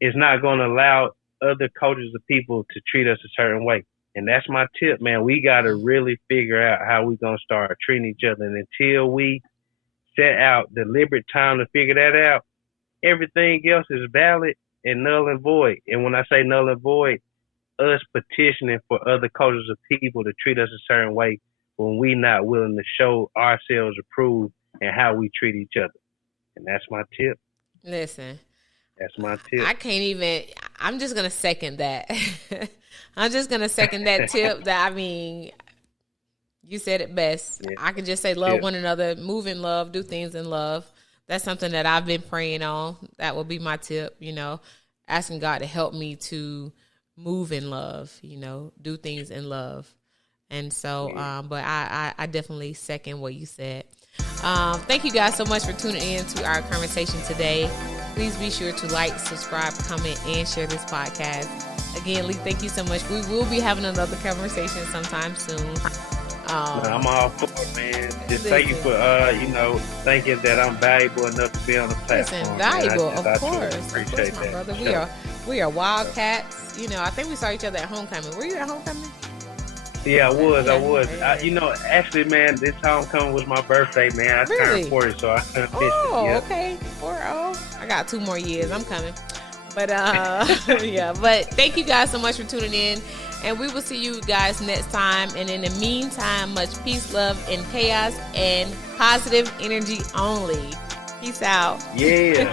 it's not going to allow other cultures of people to treat us a certain way. And that's my tip, man. We got to really figure out how we're going to start treating each other. And until we set out deliberate time to figure that out, everything else is valid and null and void. And when I say null and void, us petitioning for other cultures of people to treat us a certain way when we not willing to show ourselves approved and how we treat each other. And that's my tip. Listen. That's my tip. I can't even, I'm just going to second that. I'm just going to second that tip that, I mean, you said it best. Yeah. I can just say love one another, move in love, do things in love. That's something that I've been praying on. That would be my tip, you know, asking God to help me to move in love, you know, do things in love. And so, but I definitely second what you said. Thank you guys so much for tuning in to our conversation today. Please be sure to like, subscribe, comment, and share this podcast. Again, Lee, thank you so much. We will be having another conversation sometime soon. I'm all for it, man. Just thank you for, thinking that I'm valuable enough to be on the platform. Listen, valuable, of course. Appreciate my that. Brother. We are wildcats. You know, I think we saw each other at homecoming. Were you at homecoming? Yeah, I was. Actually, man, this homecoming was my birthday, man. I turned 40, so I couldn't miss it. Oh, okay. 40. I got 2 more years. I'm coming. But, yeah. But thank you guys so much for tuning in. And we will see you guys next time. And in the meantime, much peace, love, and chaos, and positive energy only. Peace out. Yeah.